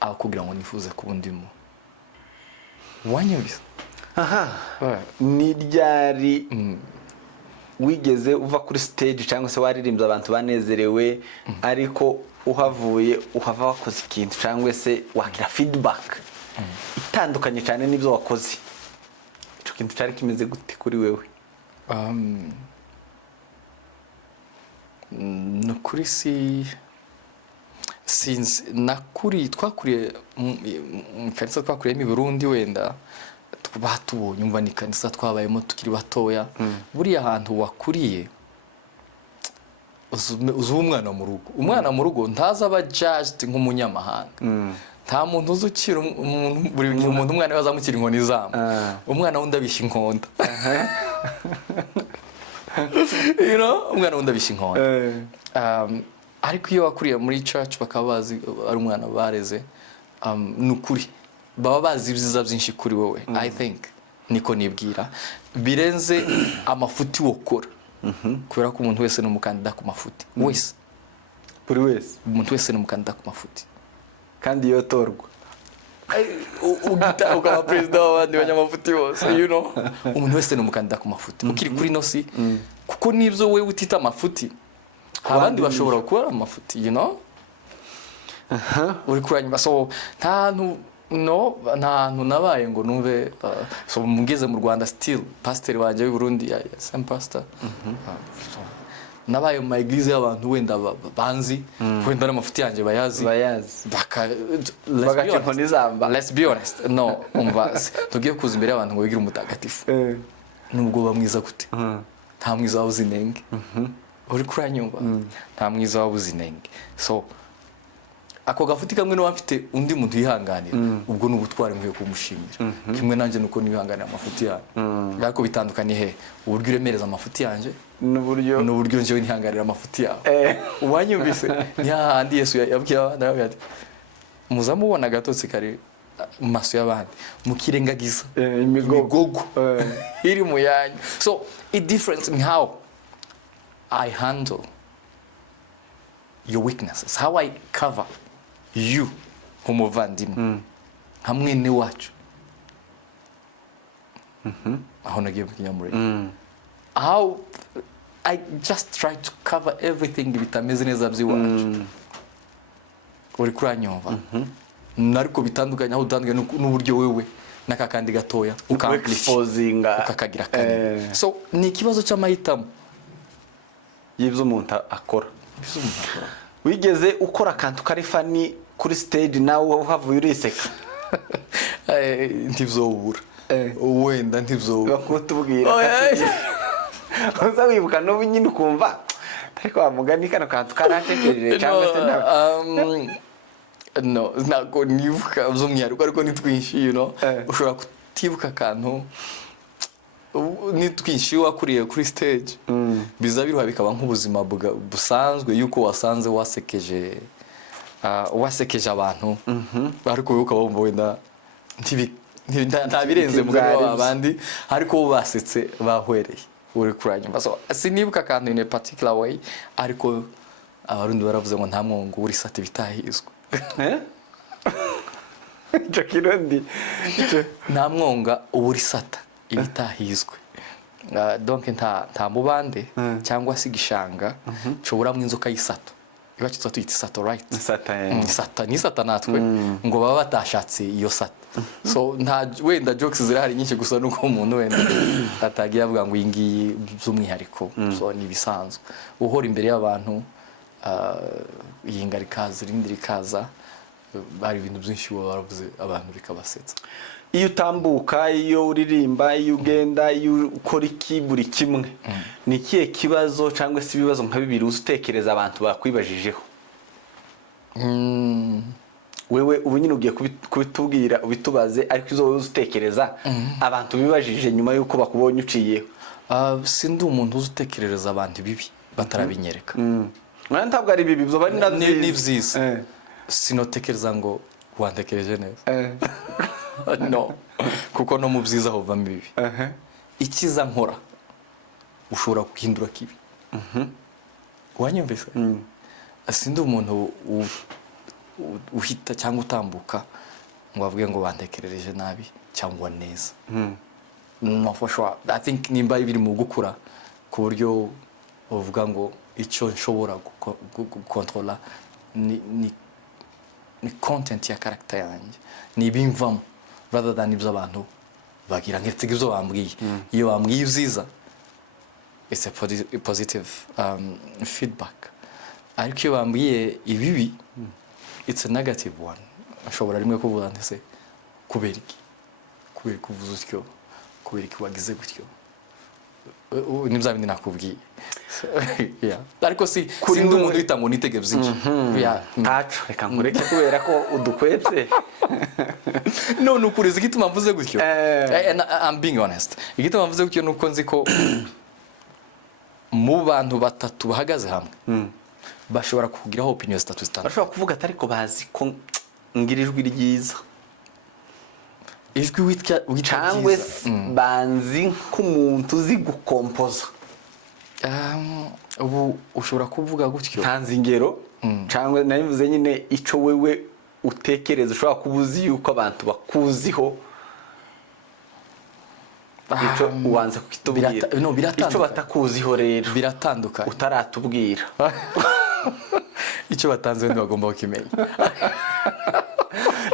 aho kugira ngo nifuze ku wundi muntu wanyumvise ni ryari wigeze uva kuri stage cyangwa se waririmbye abantu banezerewe ariko uhavuye uhava wakoze ikintu cyangwa se wagira feedback itandukanye cyane n'ibyo wakoze icyo kintu cyari kimeze gute kuri wewe nukuri sinzi nakuri twakuriye mu kanisa twakuriyemo i Burundi wenda batubonye umva ni kanisa twabayemo tukiri batoya buriya ahantu wakuriye uzi umwana mu rugo ntaza aba judged nk'umunyamahanga nta muntu uzukira buri umuntu umwana we azamukira inkoni zamu umwana wundi abishya inkonda umwana wundi abishya inkonda ariko iyo wakuriye muri church bakaba bazi ari umwana bareze nukuri baba bazi ibyiza byinshi kuri wowe I think niko nibwira birenze amafuti wokora kubera ko umuntu wese n'umukandida ku mafuti wese buri wese umuntu wese n'umukandida ku mafuti kandi yotorwa ugita ukaba president w'abandi banyamafuti bose umuntu wese n'umukandida ku mafuti ukiri kuri nosi kuko nibyo wewe utita amafuti abandi bashobora kuba amafuti uri kuranyuma so ntantu nabaye ngo numve so mugeze mu Rwanda still pastor wanje w'i Burundi same pastor nabaye mu eglise y'abantu wenda banzi wenda n'amafuti yanje bayazi let's be honest no tugiye kuza imbere y'abantu ngo bigira umutagatifu nubwo bamwiza gute nta mwiza wabuze inenge uri kuranyumva nta mwiza wabuze inenge so ako gafuti kamwe no mfite undi muntu yihanganira ubwo n'ubutware nkwiye kumushimira kimwe nanje nuko nihanganira amafuti yawe ariko bitandukanye he uburyo uremereza amafuti yanje n'uburyo nje nihanganira amafuti yawe uwanyumvise ni hahandi Yesu yabwiye abandi ati muzamubona gatotsi kare mu maso y'abandi mukirengagiza imigogo iri mu yanyu so it difference in how I handle your weaknesses, how I cover you nk'umuvandimwe nka mwene wacu aho nagiye mu kinyamurenge how I just try to cover everything bitameze neza by'iwacu uri kuranyumva nariko bitandukanye aho utandukanye n'uburyo wewe n'akakandi gatoya ukakagira kanini so ni ikibazo cy'amahitamo y'ibyo umuntu akora wigeze ukora akantu kari fani kuri stage nawe uhavuye uriseka ntibyobura wenda ntibyobura bakutubwira uza wibuka n'ubu nyine ukumva ariko wamugani kano kantu karatekereje cyangwa se ntabwo nibuka by'umwihariko ariko ni twinshi ushobora kutibuka akantu ni twinshi wakuriye kuri stage biza biruha bikaba nk'ubuzima busanzwe yuko wasanze wasekeje abantu ariko wowe ukaba wumva wenda nta birenze mugabo w'abandi ariko bo basetse bahwereye uri kuranyumva. So sinibuka kandi in a particular way, ariko abarundi baravuze ngo nta mwongo uri sati bitahizwe. Ico kirundi Nta mwonga uri sata ibitahizwe. Donc nta mubande cyangwa se igishanga coburamwe inzoka y'isata. Iwacu twita isata, right? Isata ni sata natwe ngo baba batashatse iyo sata. So nta wenda jokes zirahari nyinshi gusa nuko umuntu wenda atagiye avuga ngo ingiyi z'umwihariko. So ni bisanzwe uhora imbere y'abantu yingarikaza rindirikaza bari ibintu byinshi baravuze abantu bikabasetsa. Iyo utambuka, iyo uririmba, iyo ugenda, iyo ukora iki buri kimwe, ni kiye kibazo cyangwa se ibibazo nka bibiri utekereza abantu bakwibajijeho? Wewe ubu nyine ugiye kubitubwira ubitubaze, ariko izo wowe utekereza abantu bibajije nyuma yuko bakubonye uciyeho. Sindi umuntu utekereza abantu bibi batarabinyereka. Ntabwo ari bibi, byo bari navyiza. Sinotekereza ngo wantekereje neza. No, kuko no mu byiza hova bibi. Ikiza nkora ushobora guhindura kibi. Wanyumvise? Sindi umuntu uhita cyangwa utambuka ngo avuge ngo bantekereje nabi cyangwa neza. No, for sure. I think nimba biri mu gukura ku buryo uvuga ngo icyo nshobora gukontrola ni content ya character yanjye, ni bimvamo rather than ibyo abantu bagira nk'etse ibyo bambwiye. Iyo bambwiye uziza, it's a positive feedback, ariko iyo bambwiye ibibi, it's a negative one. Ashobora rimwe kuvuga ndetse kubera kuvuza utyo, kubera iki wagize gutyo, nibyo bindi nakubwiye. Yeah, ariko si ndi umuntu wita ngo nitege byinshi. Ntaco reka nkureke kubera ko udukwetse. No, nukuriza igituma mvuze gutyo. I'm being honest. Igituma mvuze gutyo nuko nzi ko mu bantu batatu bahagaze hamwe bashobora kugiraho opinions zitatu zitandukanye. Bashobora kuvuga atari ko bazi ko ngirijwe ryiza. Ijwi witya cyangwa banzi nk'umuntu uzi gukompoza. Ubu ushobora kuvuga gutyo. Tanze ingero cyangwa nabivuze nyine ico wewe utekereza ushobora kubuzi yuko abantu bakuziho. Ico uwanze kukitubwira. No, biratandukanye. Ico batakuziho rero biratandukanye. Utaratubwira. Ico batanzwe ntibagomba kukimenya.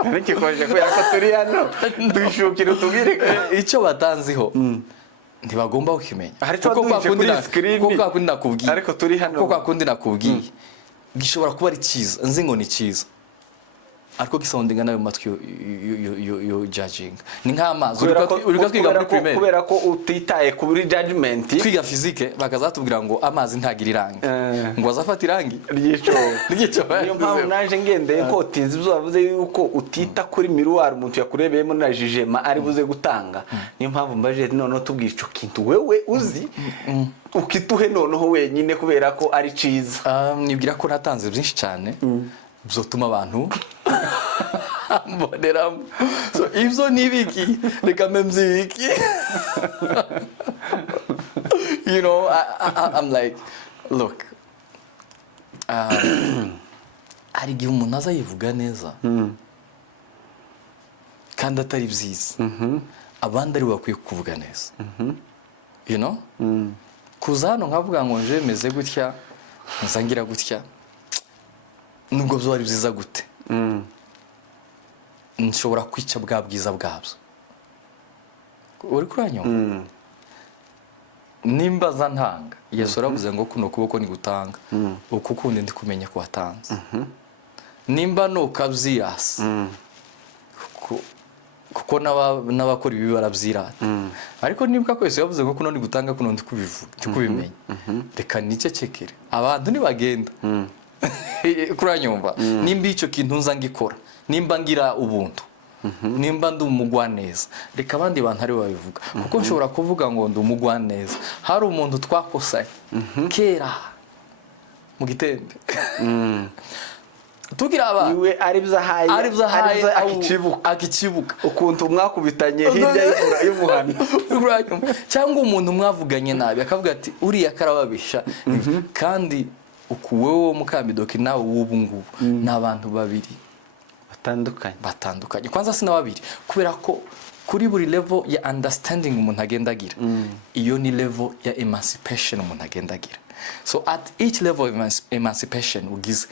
Niki koje ko yako turi hano dushukira utubwire ico batanziho ntibagomba kukimenya. Kuko kwakundi nakubwiye. Ariko turi hano. Kuko kwakundi nakubwiye gishobora kuba ari cyiza, nzi ngo ni cyiza, ariko gisoundinga nayo matwi yo judging. Ni nk'amazi uri kwiga muri primaire kubera ko utitaye ku buri judgment. Twiga physique bakazatubwira ngo amazi ntagira irangi, ngo azafata irangi ryico. Niyo mpamvu naje ngendeye ko tinzi byo bavuze yuko utita kuri miruwari umuntu yakurebeyemo na jijema ari buze gutanga. Niyo mpamvu mbaje none tubwira ico kintu wewe uzi ukituhe noneho wenyine kubera ko ari ciza. Nibwira ko natanze byinshi cyane bizotuma abantu mboneramo. So ibyo nibiki reka memzibiki. You know, I'm like, look, hari igihe umuntu aza yivuga neza kandi atari byiza, abandi ari bakwiye kuvuga neza. You know, kuza hano nkavuga ngo nje meze gutya nzangira gutya, nubwo byo ari byiza gute, nshobora kwica bwa bwiza bwabyo. Uri kuranyuma? Nimba za ntanga, Yesu aravuze ngo kuno kuboko ni gutanga, uko kundi ndi kumenya ko watanze. Nimba no kabyirasa, kuko n'abakora ibi barabyirata. Ariko nibuka ko Yesu yavuze ngo kuno ni gutanga, kuno ndi kubimenya. Reka nicecekere, abantu nibagenda. Kuranyumva? Nimba icyo kintu nza ngikora, nimba ngira ubuntu, nimba ndi umugwaneza, reka abandi bantu ari babivuga. Kuko nshobora kuvuga ngo ndi umugwaneza, hari umuntu twakosaye kera mu Gitembe, tukiri abana iwe aribyo akikibuka ukuntu mwakubitanye hirya y'umuhanda cyangwa umuntu mwavuganye nabi akavuga ati uriya karababisha kandi ukuwewe mukambidoki nawe w'ubu ngubu n'abantu babiri batandukanye kwanza si na babiri kubera ko kuri buri level ya understanding umuntu agenda agira iyo ni level ya emancipation umuntu agenda agira. So at each level of emancipation ugize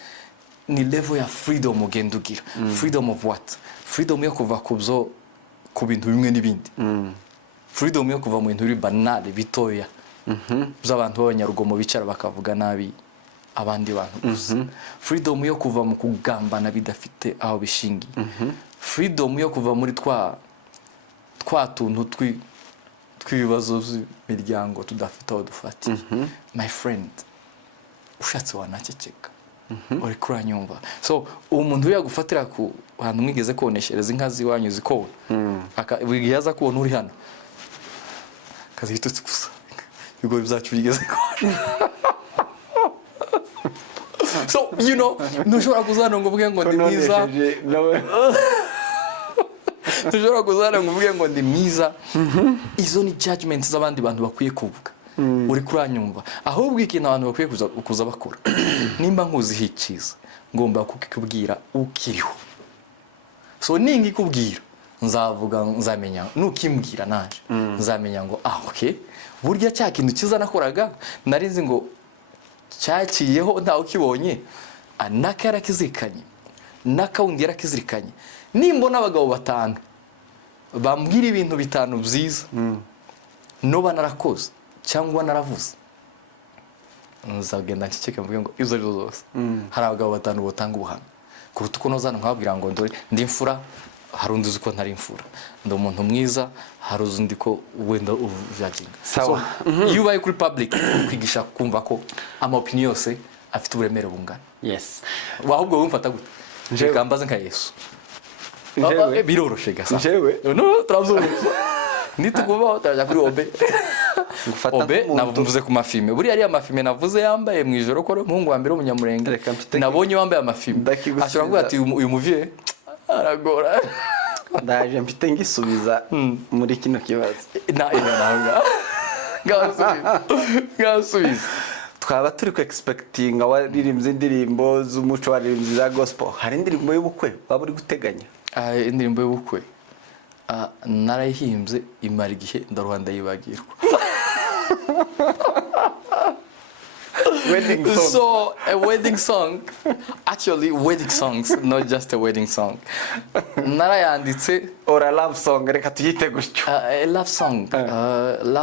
ni level ya freedom ugenda ugira. Freedom of what? Freedom yo kuva ku bintu bimwe n'ibindi. Freedom yo kuva mu bintu biri banal bitoya by'abantu b'abanyarugomo bicara bakavuga nabi abandi bantu gusa. Freedom yo kuva mu kugambana bidafite aho bishingiye. Freedom yo kuva muri twa tuntu twibibazo by'imiryango tudafite aho dufatiye. My friend ushatse wanaceceka uri kuranyumva. So umuntu yagufatira ku hantu mwigeze koneshereza inka ziwanyu zikona akabiyaza kubona uri hano kazihitutse gusa bigo bizacu bigeze kona. So you know ntushobora kuzana ngo uvuge ngo ndi mwiza ntushobora kuzana ngo uvuge ngo ndi mwiza. Izo ni judgments z'abandi bantu bakwiye kuvuga uri kuranyumva. Ahubwo ikintu abantu bakwiye kuza bakora nimba nkuziho icyiza ngomba kukikubwira ukiriho. So ningi kubwira nzavuga nzamenya nukimbwira naje nzamenya ngo okay burya cya kintu kiza nakoraga narinzi ngo cyaciyeho ntawe ukibonye anakara kizirikanye nakawundi yarakizirikanye. Nimbona abagabo batanu bambwira ibintu bitanu byiza no banarakoze cyangwa naravuze nzagenda nceceke mvuge ngo izo arizo zose. Hari abagabo batanu botanga ubuhamya kuruta uko nozana nkababwira ngo ndore ndi imfura hari undi uko ntari imfura ndi umuntu mwiza hari undi ko wenda ujaginga. So iyo ubaye kuri public kwigisha kumva ko ama opinion yose afite uburemere bungana. Yes. Wahubwo wumfata gute nje mbaze nka Yesu biroroshe gasa no travzo nitukubaho tajya kuri obe navuze ku mafilme buri ari amafilme navuze yambaye mu ijoro ko umuhungu wa mbere w'umunyamurenge nabonye wambaye amafilme ashobora kuvuga ati uyu muvie aragora ndaje mfite ngisubiza muri kino kibazo ngasubiza twaba turi ku expecting awaririmbye indirimbo z'umuco waririmbye za gospel. Hari indirimbo y'ubukwe waba uri guteganya? Indirimbo y'ubukwe narayihimbye imara igihe ndaruhanda yibagirwa. Wedding song. So a wedding song, actually wedding songs, not just a wedding song. Narayanditse or a love song reka tuyite gutyo. A love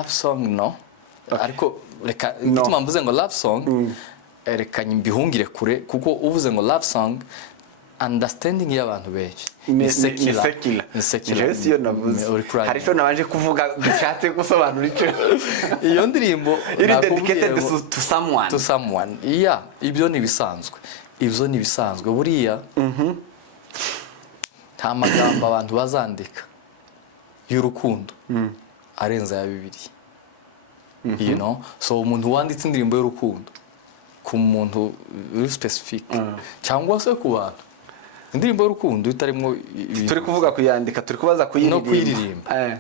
song no. Ariko reka gituma mvuze ngo love song reka nyibihungire kure kuko uvuze ngo love song understanding y'abantu benshi ni secular. Jewe yo navuze hari cyo nabanje kuvuga dushatse gusobanura icyo iyo ndirimbo dedicated to someone. Yeah, ibyo ni bisanzwe buriya nta magambo abantu bazandika y'urukundo arenza ya Bibiliya. You know, so umuntu wanditse indirimbo y'urukundo ku muntu uri specific cyangwa se ku bantu indirimbo y'urukundo itarimo turi kuvuga kuyandika turi kubaza kuyiririmba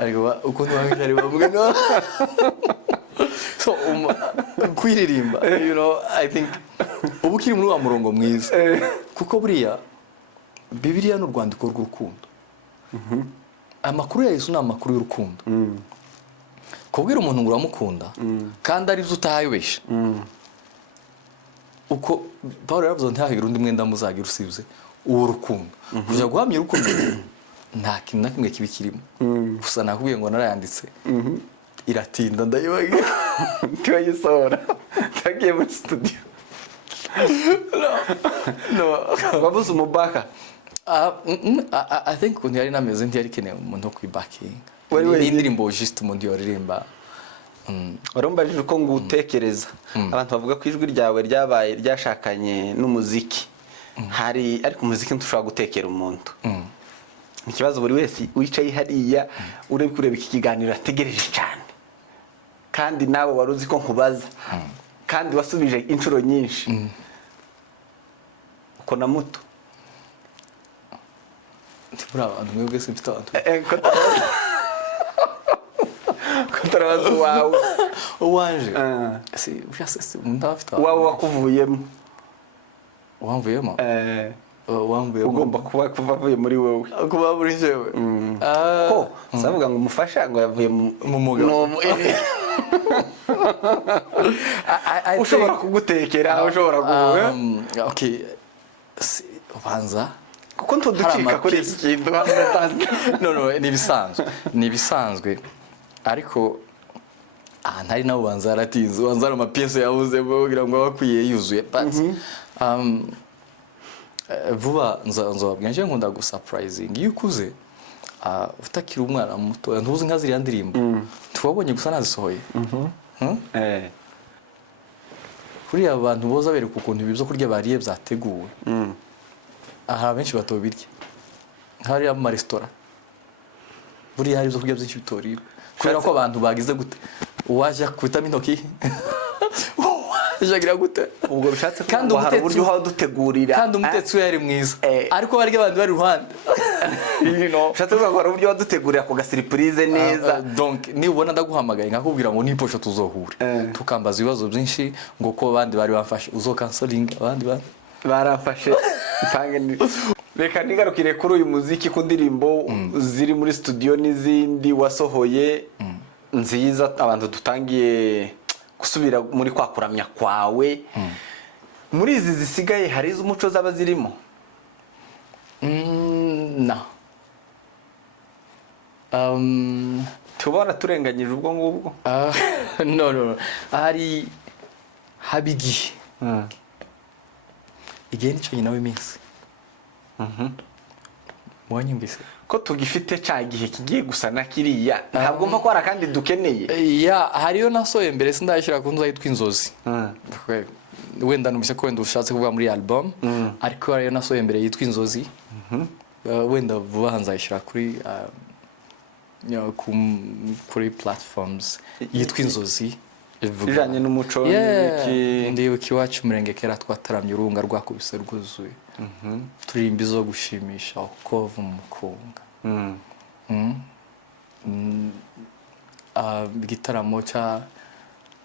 ariko ukuntu wabigari bavuga no. So kuyiririmba you know I think ubu kiri muri wa murongo mwiza kuko buriya Bibiliya n'u rwandiko rw'urukundo. Amakuru ya Yesu ni amakuru y'urukundo. Kubwira umuntu ngo uramukunda kandi ari byo utayibesha uko Paulo yaravuze ntahigira undi mwenda muzagira usibye uwo rukundo kuja guhamya urukundo nta kintu na kimwe kibi kirimo gusa nakubwiye ngo narayanditse iratinda ndayibagira twayisohora tagiye mu studio no wabuze umubaka. I think kun yari nameze ntiyari keneye umuntu kwibacking indirimbo just umuntu yoririmba. Warumbajije uko ngutekereza abantu bavuga ko ijwi ryawe ryabaye ryashakanye n'umuziki hari ariko umuziki ntushobora gutekera umuntu. Ikibazo buri wese wicaye hariya uri kureba iki kiganiro ategereje cyane kandi nawe waruzi ko nkubaza kandi wasubije inshuro nyinshi uko na muto ntibura abantu mwebwe se mfite abantu ko turabaza uwawe uwanje si ushase ndafite uwawe wakuvuyemo wamvuyemo ugomba kuva avuye muri wowe kuba muri jewe ko savuga ngo umufasha ngo yavuye mu mugabo ushobora kugutekera ushobora kuvuga okay ubanza kuko ntuducika kuri iki kintu no ni bisanzwe ariko ntari nawe ubanza yaratinze ubanza ari amapiyese yabuze kugira ngo bakwiye yuzuye but vuba nzababwira nje nkunda gusuprising iyo ukuze utakiri umwana muto ntuzi nka ziriya ndirimbo twabonye gusa nazisohoye kuriya abantu boza bereka ukuntu ibi byo kurya bariye byateguwe aha benshi batobirya hari ama restaurant buriya hari byo kurya byinshi bitorira kubera ko abantu bagize gute waje kwitamo intoki jagira gute ubwo bishatse kandi hari uburyo uha dutegurira kandi umutetsi yari mwiza ariko barya abantu bari ruhande bishatse ko hari uburyo wadutegurira ku gasiripurize neza donc nibona ndaguhamagaye nkakubwira ngo niposho tuzohure tukambaza ibibazo byinshi ngo ko abandi bari bafashe uzo canceling abandi barafashe ipange reka nigarukire kuri uyu muziki ku ndirimbo ziri muri studio n'izindi wasohoye nziza abantu dutangiye gusubira muri kwa kuramya kwawe muri izi zisigaye hari iz'umuco zaba zirimo na tubona turenganyije ubwo ngubwo no hari habigiye igihe nicyo nyina w'iminsi mwanyumvise ko tugifite cya gihe kigiye gusa na kiriya ntabwo mva ko hari kandi dukeneye hariyo nasoye mbere sindayishyira ku nzu yitwa Inzozi wenda numvise ko wenda ushatse kuvuga muri album ariko hariyo nasoye mbere yitwa Inzozi wenda vuba nzayishyira kuri platforms yitwa Inzozi ijanye n'umuco ndibuka iwacu umurenge kera twataramye urunga rwakubise rwuzuye turirimba zo gushimisha ukova mu mukunga igitaramo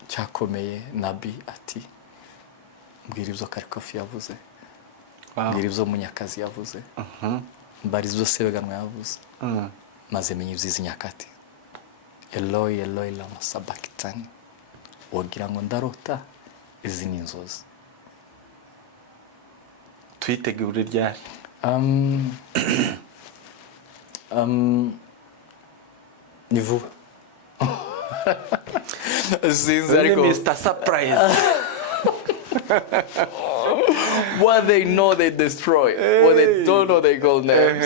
cyakomeye Nabi ati mbwira ibyo Karikofi yavuze mbwira ibyo Munyakazi yavuze mbari ibyo Sebeganwa yavuze maze menye ibyizi Nyakati Eloi Eloi lama sabakitani wagira ngo ndarota izi ni inzozi twitegure ryari ni vuba sinzi ariko Mr. Surprise what they know they destroy what they don't know they call names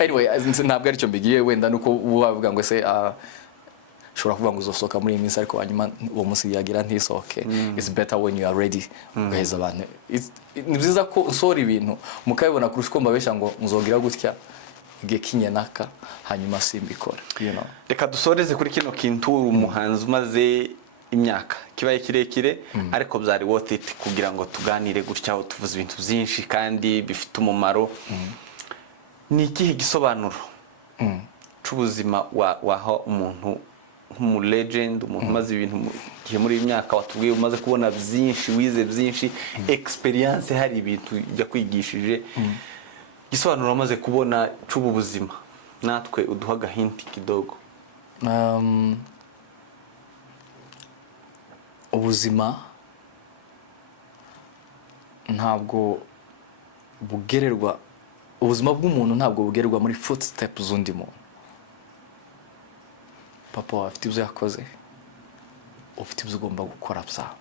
anyway ntabwo aricyo mbigiye wenda nuko bavuga ngo se shobora kuvuga ngo uzosohoka muri iyi minsi ariko hanyuma uwo munsi yagira ntisohoke it's better when you are ready guheza abantu ni byiza ko usohora ibintu mukabibona kurusha uko mbabesha ngo nzogira gutya igihe kinyenaka hanyuma simbikora reka dusoreze kuri kino kintu umuhanzi umaze imyaka kibaye kirekire ariko byari worth it kugira ngo tuganire gutya aho tuvuze ibintu byinshi kandi bifite umumaro ni ikihe gisobanuro c'ubuzima waho umuntu nk'umu legend umuntu umaze ibintu gihe muri imyaka watubwiye umaze kubona byinshi wize byinshi experience hari ibintu ujya kwigishije gisobanuro amaze kubona c'ubu buzima natwe uduha gahinti kidogo ubuzima ntabwo bugererwa ubuzima bw'umuntu ntabwo bugererwa muri footsteps z'undi muntu papa wawe afite ibyo yakoze ufite ibyo ugomba gukora byawe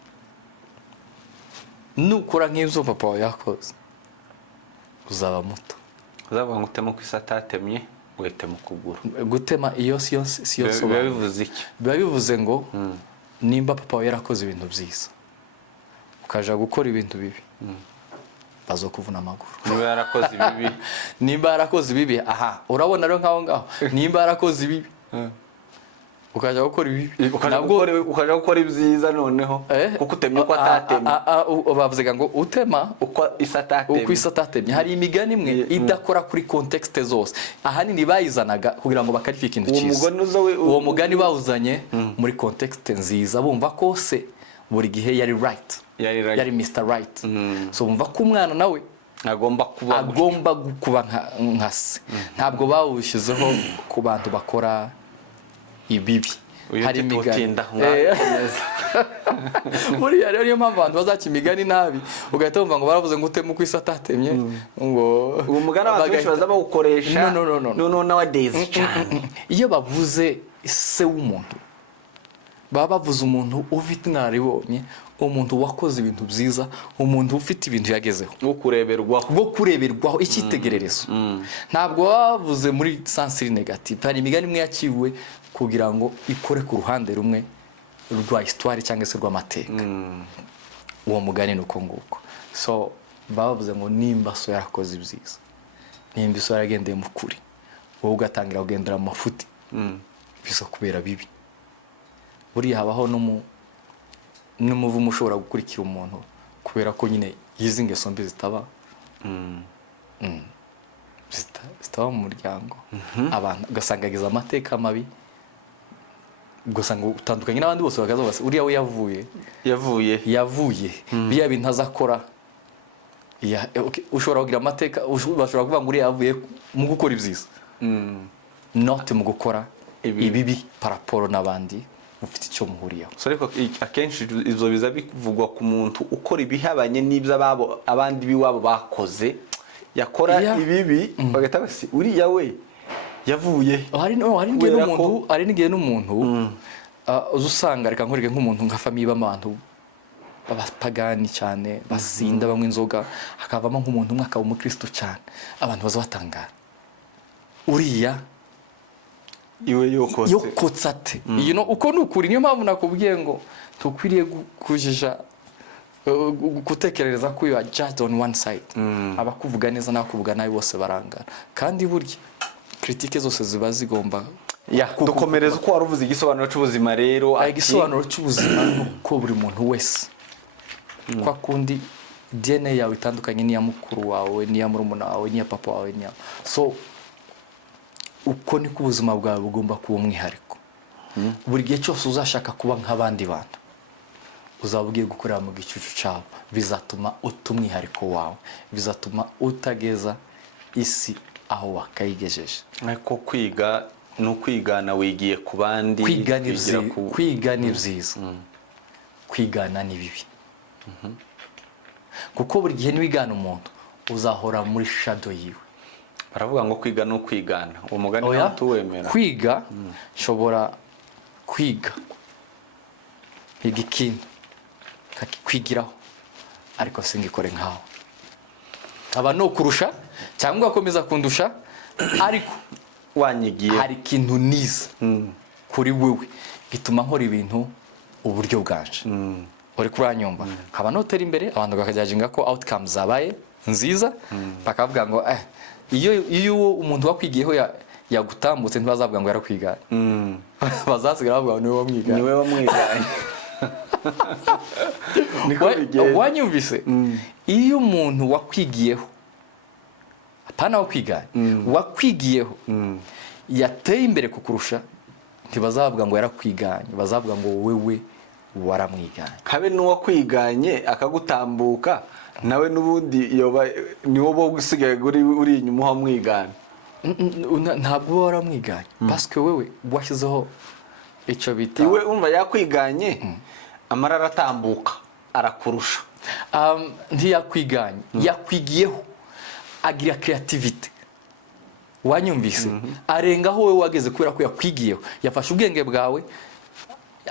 nukora nk'ibyo papa wawe yakoze uzaba muto uzavuga ngo utema ku isi atatemye uhite mu kuguru gutema iyo si yose biba bivuze iki biba bivuze ngo nimba papa wawe yarakoze ibintu byiza ukaja gukora ibintu bibi bazokuvuna amaguru nimba yarakoze ibibi aha urabona rero ngaho nimba yarakoze ibibi ukaja gukora ibi ukaja gukora ibyiza noneho kuko utemye uko atatemye bavuze ngo utema uko isa atatemye hari imigani imwe idakora kuri context zose ahanini bayizanaga kugira ngo bakarife ikintu cyiza uwo mugani bawuzanye muri context nziza bumva ko se buri gihe yari right yari Mr. Right so bumva ko umwana nawe agomba kuba nka se ntabwo bawushyizeho ku bantu bakora ibibi hari imigani buriya rero niyo mpamvu abantu bazaca imigani nabi ugahita wumva ngo baravuze ngo uteme uko isi atatemye ngo uwo mugani abantu benshi baza bawukoresha no nowadays cyane iyo bavuze se w'umuntu baba bavuze umuntu ufite inararibonye umuntu wakoze ibintu byiza umuntu ufite ibintu yagezeho bwo kureberwaho icyitegererezo ntabwo bavuze muri sensiri negative hari imigani imwe yaciwe kugira ngo ikore ku ruhande rumwe rwa histoire cyangwa se rw'amateka uwo mugani nuko nguko so bavuze ngo nimba so yarakoze ibyiza nimba so yaragendeye mu kuri wowe ugatangira kugendera mu mafuti biso kubera bibi buriya habaho n'umuvumo ushobora gukurikira umuntu kubera ko nyine yizi ingeso mbi zitaba mu muryango abantu ugasanga agize amateka mabi ugasanga utandukanye n'abandi bose bakaza bose uriya we yavuye biya bintu azakora ushobora kugira amateka bashobora kuvuga ngo uriya yavuye mu gukora ibyiza not mu gukora ibibi paraporo n'abandi ufite icyo muhuriyeho so ariko akenshi izo biza bivugwa ku muntu ukora ibihabanye n'ibyo abandi biwabo bakoze yakora ibibi bagahita basi uriya we yavuye hari n'igihe n'umuntu uzusanga reka nkorege nk'umuntu nka famiye b'abantu babapagani cyane basinda banywa inzoga hakavamo nk'umuntu umwe akaba umukristo cyane abantu baza batangara uriya iwe yokotse ate uko nukuri niyo mpamvu nakubwiye ngo tukwiriye kujija gutekereza ko you are just on one side abakuvuga neza n'abakuvuga nabi bose barangana kandi burya critique zose ziba zigomba dukomereza uko waruvuze igisobanuro cy'ubuzima rero igisobanuro cy'ubuzima nuko buri muntu wese kwa kundi DNA yawe itandukanye n'iya mukuru wawe n'iya murumuna wawe n'iya papa wawe so uko niko ubuzima bwawe bugomba kuba umwihariko buri gihe cyose uzashaka kuba nk'abandi bantu uzaba ugiye gukorera mu gicucu cyawe bizatuma utumwihariko wawe bizatuma utageza isi aho wakayigejeje ariko kwiga no kwigana wigiye ku bandi kwigana ibyiza kwigana ni bibi kuko buri gihe niwigana umuntu uzahora muri shadow yiwe baravuga ngo kwiga no kwigana uwo mugani ntatuwemera kwiga nshobora kwiga ikintu kakikwigiraho ariko singikore nkawe aba no kurusha cyangwa akomeza kundusha ariko wanyigiye hari ikintu niza kuri wewe gituma nkora ibintu uburyo bwanje uri kuranyumva nkaba notera imbere abantu bakajajinga ko outcomes zabaye nziza bakavuga ngo iyo umuntu wakwigiyeho yagutambutse ntibazavuga ngo yarakwiganye bazasigara bavuga niwe wamwiganye wanyumvise iyo umuntu wakwigiyeho apana wakwiganye wakwigiyeho yateye imbere kukurusha ntibazavuga ngo yarakwiganye bazavuga ngo wewe waramwiganye habe n'uwakwiganye akagutambuka nawe nubundi niwo bo gusigaye uri inyuma ho mwigana ntabwo waramwiganye parce que wewe washyizeho icyo bita iwe umva yakwiganye amarara atambuka arakurusha ntiyakwiganye yakwigiyeho agira creativity wanyumvise arengaho wewe wageze kubera ko yakwigiyeho yafashe ubwenge bwawe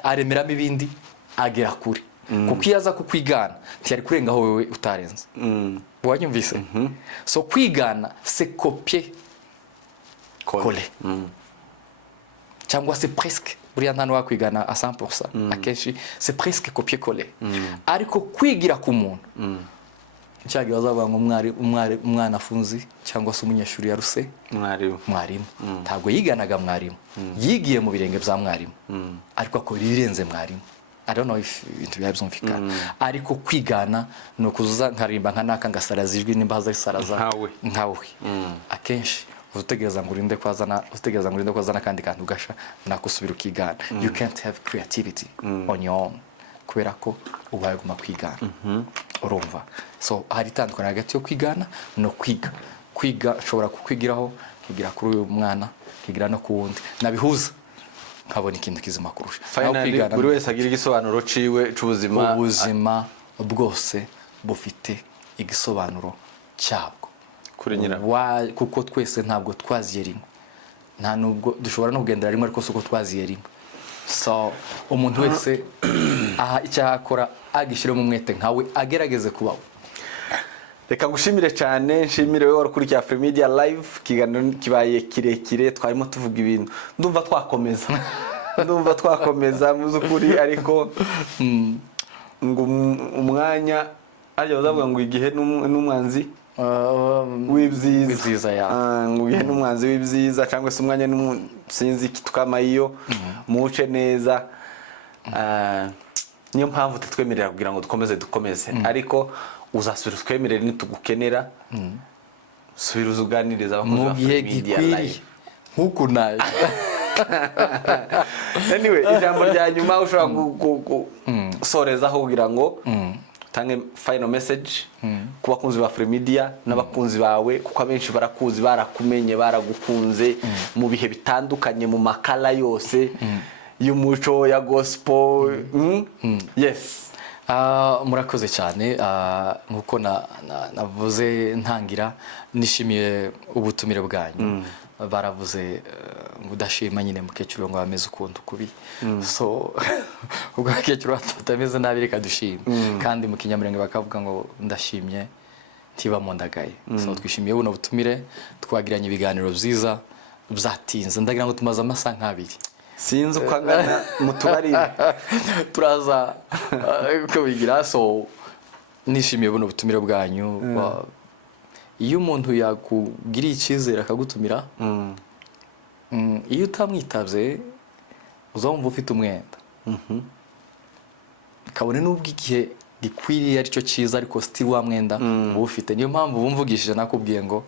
aremeramo ibindi agera kure kuko iyo aza kukwigana ntiyari kurengaho wewe utarenze wanyumvise so kwigana c'est copier coller cyangwa c'est presque buriya nta n'uwakwigana à 100% akenshi c'est presque copier coller ariko kwigira ku muntu cyagiye bazavuga ngo umwana afunzi cyangwa se umunyeshuri yaruse mwarimu ntabwo yiganaga mwarimu yigiye mu birenge bya mwarimu ariko akora ibirenze mwarimu. I don't know if ibintu byumvikana ariko kwigana no kuzuza nkarimba nkanaka ngasaraza ijwi nimba hazasaraza nkawe akenshi utegereza ngo urinde kwazana kandi kantu gasha nakusubira ukigana. You can't have creativity on your own kubera ko ubaye guma kwigana urumva. So hari tandukana hagati yo kwigana no kwiga ushobora kukwigiraho kigira kuri uyu mwana kigira no kuwundi nabihuza nkabona ikintu kizima kurusha. Finally buri wese agira igisobanuro ciwe c'ubuzima. Ubuzima bwose bufite igisobanuro cyabwo kuri nyira kuko twese ntabwo twaziye rimwe nta nubwo dushobora no kugendera rimwe ariko suko twaziye rimwe. So umuntu wese aha icyakora agishire mu mwete nkawe agerageze kubaho. Reka gushimire cyane nshimire wewe warukurikiye Afrimedia live kiganiro kibaye kirekire twarimo tuvuga ibintu ndumva twakomeza muzukuri ariko ngo umwanya aryo bazavuga ngo igihe n'umwanzi w'ibyiza ngo igihe n'umwanzi w'ibyiza cyangwa se umwanya sinzi kitwama iyo muce neza. Niyo mpamvu tutwemerera kugira ngo dukomeze ariko uzasubira twemerera nitugukenera subira uzuganiriza abakozi ba Afrimedia live nkuko naje. Anyway ijambo rya nyuma ushobora gusorezaho kugira ngo tange final message ku bakunzi ba Afrimedia n'abakunzi bawe kuko abenshi barakuzi barakumenye baragukunze mu bihe bitandukanye mu makala yose y'umuco ya gospel. Yes. Murakoze cyane nkuko navuze ntangira nishimiye ubutumire bwanyu. Baravuze ngo udashima nyine mukecuru ngo ameze ukuntu kubi. So ubwo mukecuru atameze nabi reka dushime kandi mu kinyamurenge bakavuga ngo ndashimye ntiba mu ndagaye. So twishimiye buno butumire twagiranye ibiganiro byiza byatinze ndagira ngo tumaze amasaha nk'abiri sinzi uko angana mutubarire turaza ko bigira. So nishimiye buno butumire bwanyu. Iyo umuntu yakugiriye icyizere akagutumira iyo utamwitabye uzumva ufite umwenda kabone n'ubwo igihe gikwiriye aricyo cyiza ariko still wa mwenda uba ufite. Niyo mpamvu bumvugishije nakubwiye ngo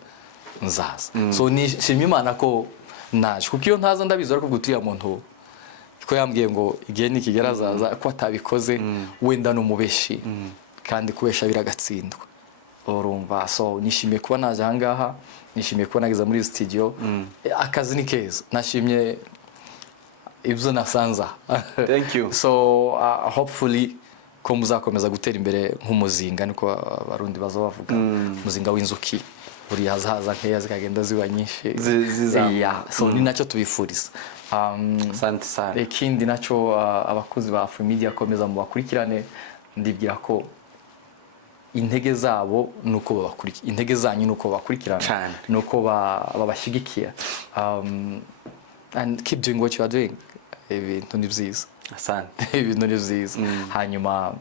nzaza. So nishimye Imana ko naje kuko iyo ntaza ndabizi ariko guturiya muntu ko yambwiye ngo igihe nikigera azaza ko atabikoze wenda no mubeshi kandi kubesha biragatsindwa urumva. So nishimiye kuba naje ahangaha nishimiye kuba nageza muri studio. Akazi ni keza nashimye ibyo nasanza. Thank you. So hopefully ko muzakomeza gutera imbere nk'umuzinga niko abarundi bazavuga umuzinga w'inzuki buri hazaza nkeya zikagenda ziba nyinshi ziza. So ni nacyo tubifuriza. Asante sana. Ikindi nacyo abakozi ba Afrimedia komeza mu bakurikirane ndibwira ko intege zabo nuko babakurikira intege zanyu nuko bakurikirana nuko babashyigikiye. And keep doing what you are doing. Ibintu ni byiza. Asante. Ibintu ni byiza. Hanyuma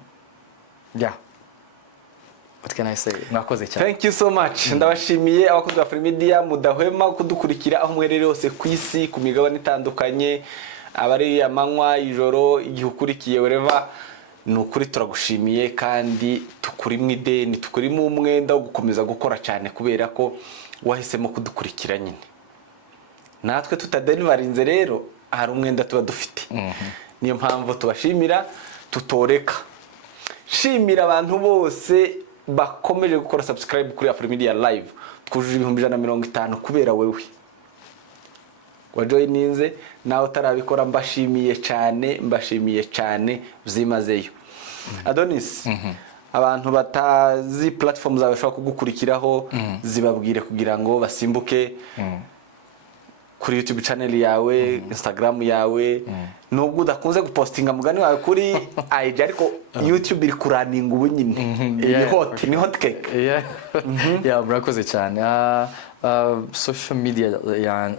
what can I say? Mwakoze cyane. Thank you so much. Ndabashimiye abakozi ba Afrimedia mudahwema kudukurikira aho mwerere hose ku isi ku migabane itandukanye abari amanywa ijoro igihe ukurikiye wherever. Nukuri turagushimiye kandi tukuri mu ideni tukuri mu umwenda wo gukomeza gukora cyane kubera ko wahisemo kudukurikira nyine. Natwe tutadenivarinze rero hari umwenda tuba dufite. Niyo mpamvu tubashimira tutoreka. Shimira abantu bose bakomeje gukora subscribe kuri Afrimedia live. Twujuje 150 kubera wewe. Wajoyininze nawe utarabikora mbashimiye cyane byimazeyo. Adonis abantu batazi platform zawe bashobora kugukurikiraho zibabwire kugira ngo basimbuke kuri YouTube channel yawe Instagram yawe nubwo udakunze gupostinga mugani wawe kuri IG ariko YouTube iri kuraninga ubu nyine ni hot cake. Murakoze cyane. Social media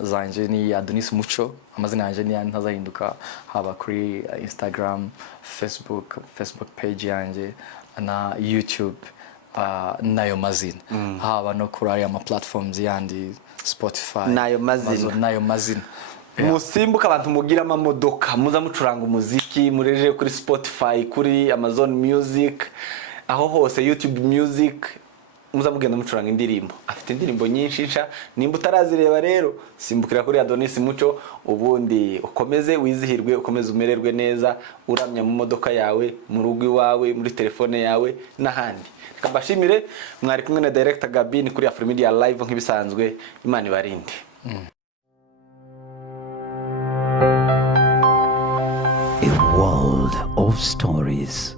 zanje ni Adonis Muco amazina yanje ni ntazahinduka haba kuri Instagram Facebook page yanje na YouTube nayo mazina haba no kuri aya ma platforms yandi Spotify Nayo mazina. Amazon, nayo mazina musimbuka abantu mugira amamodoka muza mucuranga umuziki mureje kuri Spotify kuri Amazon Music aho hose YouTube Music muza mugenda mucuranga indirimbo afite indirimbo nyinshi nsha nimba utarazireba rero simbukira kuri Adonis Muco ubundi ukomeze wizihirwe ukomeze umererwe neza uramya mu modoka yawe mu rugo iwawe muri telefone yawe n'ahandi reka mbashimire mwari kumwe na director Gabin kuri Afrimedia Live nk'ibisanzwe Imana ibarinde A world of stories.